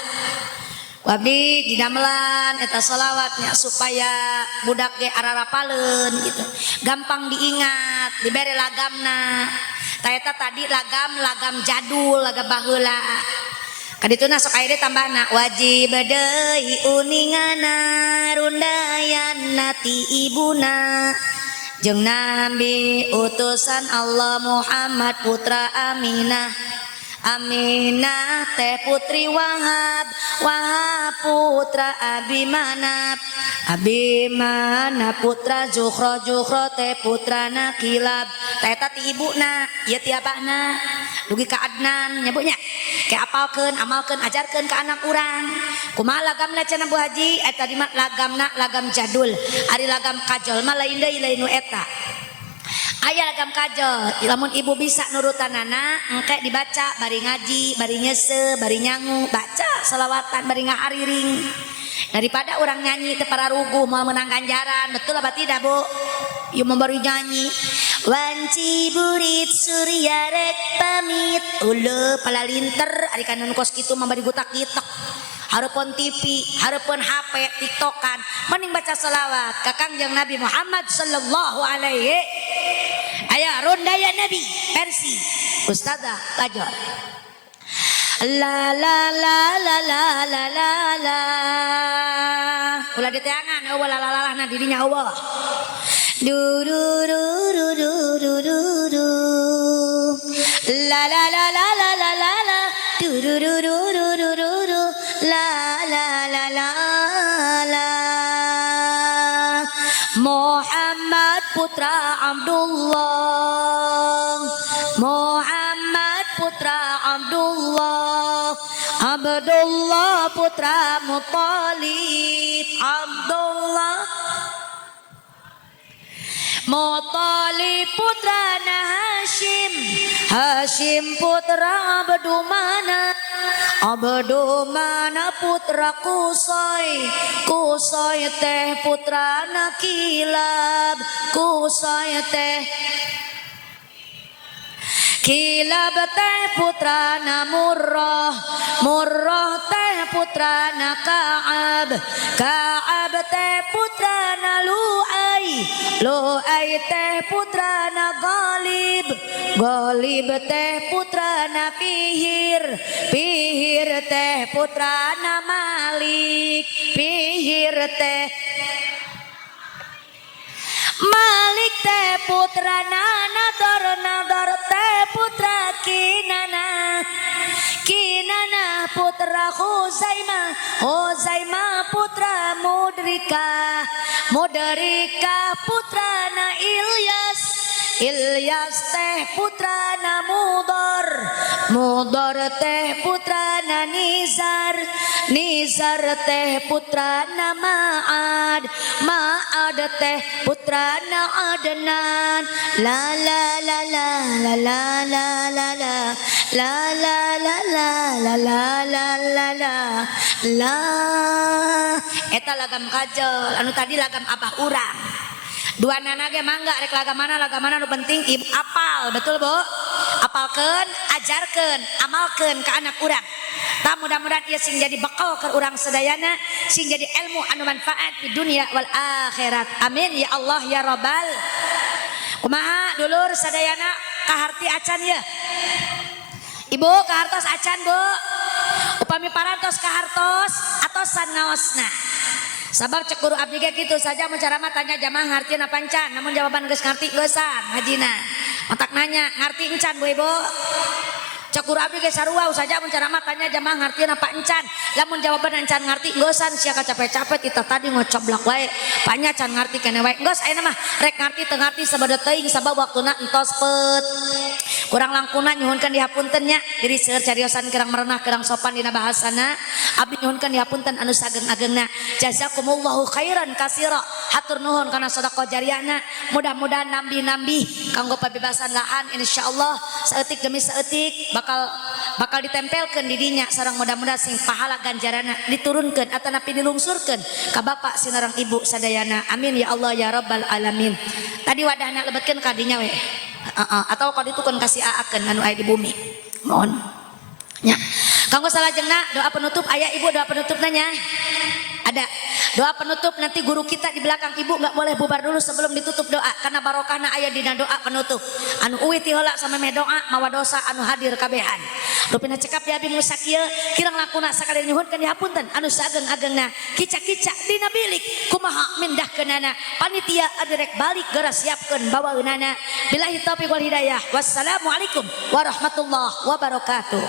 Wabdi didamelan eta sholawatnya supaya budak ge ararapaleun gitu. Gampang diingat, dibere lagamna. Ta eta tadi lagam jadul, lagam baheula. Kadituna sok aya tambahna wajib deui uningana rundayan nati ibuna jeung nabi utusan Allah Muhammad putra Aminah. Aminah teh putri Wahab, Wahab putra Abimanap, Abimanap putra Zuhro, Zuhro teh putrana Kilab. Teh ti ibuna, ieu ti abahna. Dugi ka Adnan nyebutnya. Kayak apalkeun, amalkeun, ajarkeun ka anak urang. Kumaha lagamna cenah Bu Haji? Eta di mah lagamna lagam jadul. Ari lagam kajol mah lain deui lain nu eta. Aya lagam kajol, lamun ibu bisa nurutanana engke dibaca bari ngaji, bari nyese, bari nyangu, baca selawatan bari ngahariring. Daripada orang nyanyi teu pararugu moal menang ganjaran, betul apa tidak Bu? Ieu memberi nyanyi. Wanci burit surya rek pamit, uleuh palalinter ari kana nu kos kitu memberi gutak-gitak. Hareupeun TV, hareupeun HP, TikTokan, mending baca selawat ka Kangjeng Nabi Muhammad sallallahu alaihi. Aya rondaya Nabi versi Ustazah Bajor. La la la la la la la la. Ulah diteangan eueuh la la la na dirinya eueuh. Du du du du du du du du. La la la la la la la la. Du du du du du du du du. La la la la la. Muhammad putra Abdullah, Muhammad putra Abdullah, Abdullah putra Muthalib, Abdullah Muthalib putra Hashim, Hashim putra Abdumana, Abdumana putra Qusay, Qusay teh putra Kilab, Qusay teh Kilab teh putra Murrah, Murrah teh putra Ka'ab, Ka'ab teh putra Lu'ay, Lu'ay teh putra Ghalib, Ghalib teh putra Fihir, Fihir teh putra Malik, Fihir teh Malik teh putra Nadar, Nadar teh putra Kinana, Kinana putra Huzaimah, Huzaimah putra Mudrika, Mudrika putra Ilyas, Ilyas teh putra Mudar, Mudar teh putra Nizar, Nizar teh putra Ma'ad, Ma'ad teh putra Adnan. La la la la la la la la la la la la la la la la la la la. Eta lagam kajol, anu tadi lagam abah urang. Dua nana ge mangga rek lagamana nu penting ibu apal, betul Bu? Apalkeun, ajarkeun, amalkeun ka anak urang. Tah mudah-mudahan ieu sing jadi bekal ke urang sadayana, sing jadi ilmu anu manfaat di dunia wal akhirat. Amin ya Allah ya Rabbal. Kumaha dulur sadayana kaharti acan ya? Ibu kahartos acan Bu. Upami parantos kahartos atosan ngaosna. Sabab cek guru abdi ge kitu saja mun cara mah tanya jamaah ngarti na pancan, namun jawaban geus ngarti geusan hajina. Otak nanya ngarti encan Bu Ibu. Cek guru abdi ge sarua saja mun cara mah tanya jamaah ngarti na pancan, lamun jawaban encan ngarti geusan sia capek-capek kita tadi ngocoblak wae. Panya can ngarti keneh wae. Geus ayeuna mah rek ngarti teu ngarti sabada teuing sabab waktuna entos peut. Kurang langkuna nyuhunkeun dihapunten nya. Diri seueur cariosan kirang merenah kirang sopan dina bahasana. Abdi nyuhunkeun dihapunten anu sageng-agengna. Jazakumullahu khairan katsira. Hatur nuhun kana sedekah jariyahna. Mudah-mudahan nambi-nambi kanggo pabebasan lahan insyaallah saeutik demi saeutik bakal ditempelkeun di dinya sareng mudah-mudahan sing pahala ganjarana diturunkeun atawa napi dilungsurkeun ka bapak sinareng ibu sadayana. Amin ya Allah ya Rabbal alamin. Tadi wadahna lebetkeun ka dinya we. Atau kalau itu kan kasih aakeun anu aya di bumi. Mohon. Nya. Kanggo salajengna doa penutup aya ibu doa penutup nanya. Ada. Doa penutup nanti guru kita di belakang ibu nggak boleh bubar dulu sebelum ditutup doa karena barokahna aya dina doa penutup. Anu uwi ti heula sameme doa mawa dosa anu hadir kabehan. Rupina cekap di abi Musa kieu kirang lakuna sakali nyuhunkeun dihapunten anu saageng-agengna kicak-kicak dina bilik kumaha mindahkeunana panitia adirek balik geura siapkeun bawaeunana. Billahi taufiq wal hidayah. Wassalamualaikum warahmatullahi wabarakatuh.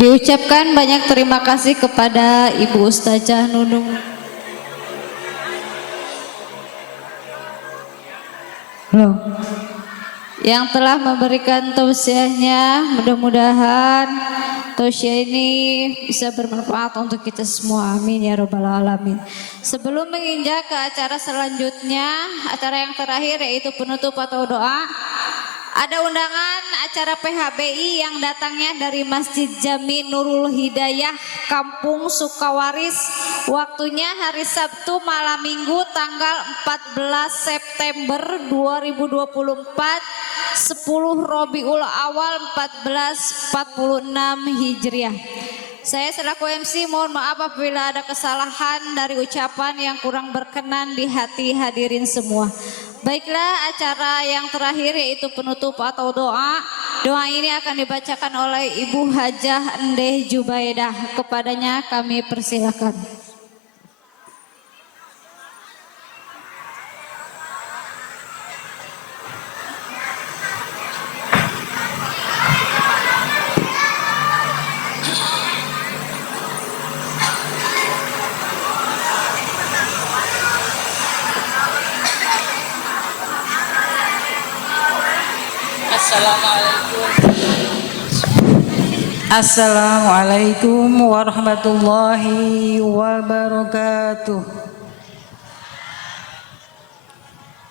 Diucapkan banyak terima kasih kepada Ibu Ustazah Nunung. Loh. Yang telah memberikan tausiahnya, mudah-mudahan tausiah ini bisa bermanfaat untuk kita semua. Amin ya robbal alamin. Sebelum menginjak ke acara selanjutnya, acara yang terakhir yaitu penutup atau doa, ada undangan acara PHBI yang datangnya dari Masjid Jami Nurul Hidayah, Kampung Sukawaris. Waktunya hari Sabtu malam Minggu tanggal 14 September 2024, 10 Robiul Awal 1446 Hijriah. Saya selaku MC mohon maaf apabila ada kesalahan dari ucapan yang kurang berkenan di hati hadirin semua. Baiklah, acara yang terakhir yaitu penutup atau doa. Doa ini akan dibacakan oleh Ibu Hajah Endeh Jubaidah. Kepadanya kami persilakan. Assalamualaikum warahmatullahi wabarakatuh.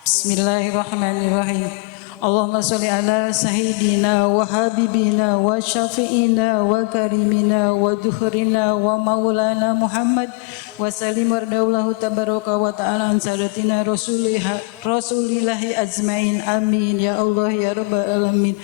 Bismillahirrahmanirrahim. Allahumma sholli ala sayyidina wa habibina wa syafi'ina wa karimina wa duhrina wa maulana Muhammad wa sallim wardaulahu tabaraka wa ta'ala an sadatina rasulillahi azmain. Amin ya Allah ya rabbal alamin.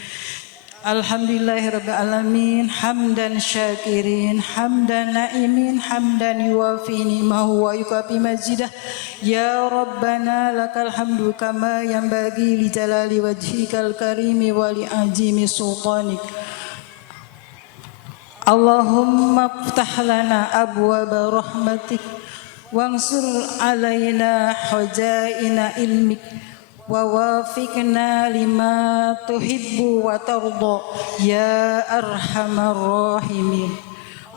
Alhamdulillahirabbil alamin, hamdan syakirin, hamdan naimin, hamdan yuwafi ni'mahu wa yukafi majidah. Ya Rabbana lakal hamdu kama yanbaghi li jalali wajhikal karimi wa li azimi sultanik. Allahumma iftah lana abwaaba rahmatik wansur alaina hujaina ilmik wa wafiqna lima tuhibbu wa tarda ya arhamar rahimin.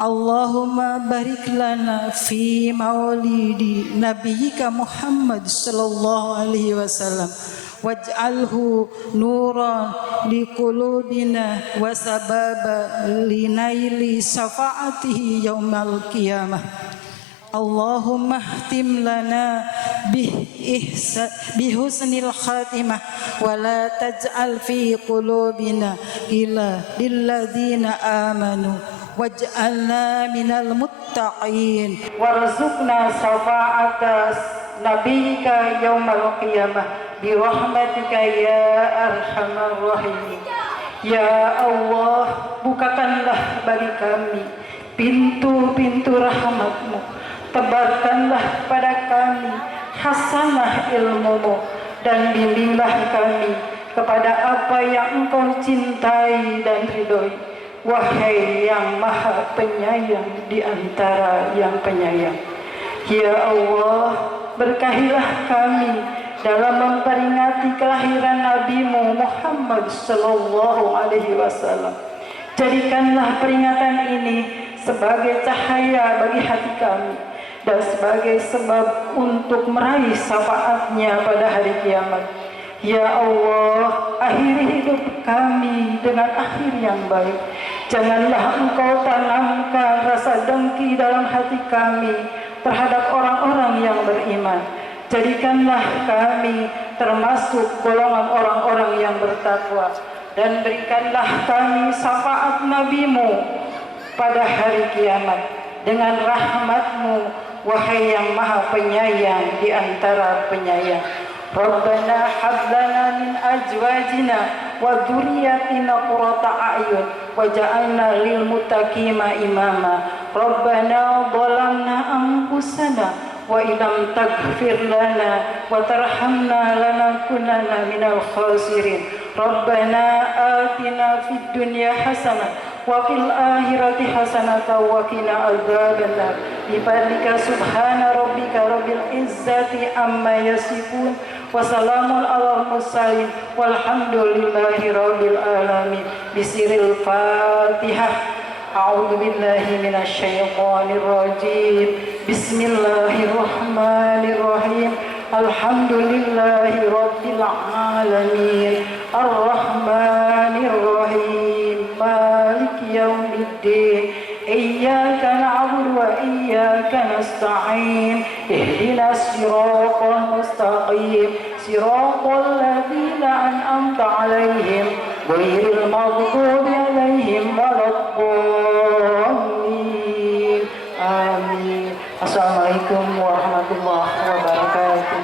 Allahumma barik lana fi maulidi nabiyyika Muhammad sallallahu alaihi wasallam waj'alhu nuran liqulubina wa sababa linaili syafaatihi yaumal qiyamah. Allahumma ihtim lana bihusnil khatimah wa la taj'al fi qulubina illa lilladzina amanu waj'alna minal muttaqin warzuqna syafa'ata nabiyyika yaumal qiyamah bi rahmatika ya arhamar rahimin. Ya Allah, bukakanlah bagi kami pintu-pintu rahmat-Mu. Tebarkanlah pada kami hasanah ilmu-Mu dan bimbinglah kami kepada apa yang Engkau cintai dan ridhoi. Wahai yang maha penyayang di antara yang penyayang. Ya Allah, berkahilah kami dalam memperingati kelahiran Nabi-Mu Muhammad sallallahu alaihi wasallam. Jadikanlah peringatan ini sebagai cahaya bagi hati kami dan sebagai sebab untuk meraih syafaat-Nya pada hari kiamat. Ya Allah, akhiri hidup kami dengan akhir yang baik. Janganlah Engkau tanamkan rasa dengki dalam hati kami, terhadap orang-orang yang beriman. Jadikanlah kami termasuk golongan orang-orang yang bertakwa, dan berikanlah kami syafaat Nabi-Mu pada hari kiamat dengan rahmat-Mu, wahai yang maha penyayang di antara penyayang. Rabbana hab lana min azwajina wa dzurriyyatina qurrata a'yun waj'alna lil muttaqina imama. Rabbana zalamna anfusana wa illam taghfir lana wa tarhamna lanakunanna minal khasirin. Rabbana atina fid dunya hasanah wa fil akhirati hasanatan wa qina adzabannar. Bifadlika subhana rabbika rabbil izzati amma yasifun wa salamun alal mursalin walhamdulillahi rabbil alamin. Bisiril Fatihah. A'udzu billahi minasy syaithanir rajim. Bismillahirrahmanirrahim. Alhamdulillahi rabbil alamin. Arrahmanir rahim. Maliki yaumiddin. Iyyaka na'budu wa iyyaka nasta'in. Ihdinas siratal mustaqim. Siratal ladzina an'amta 'alaihim ghairil maghdubi 'alaihim waladdallin. Amin. Assalamualaikum warahmatullahi wabarakatuh.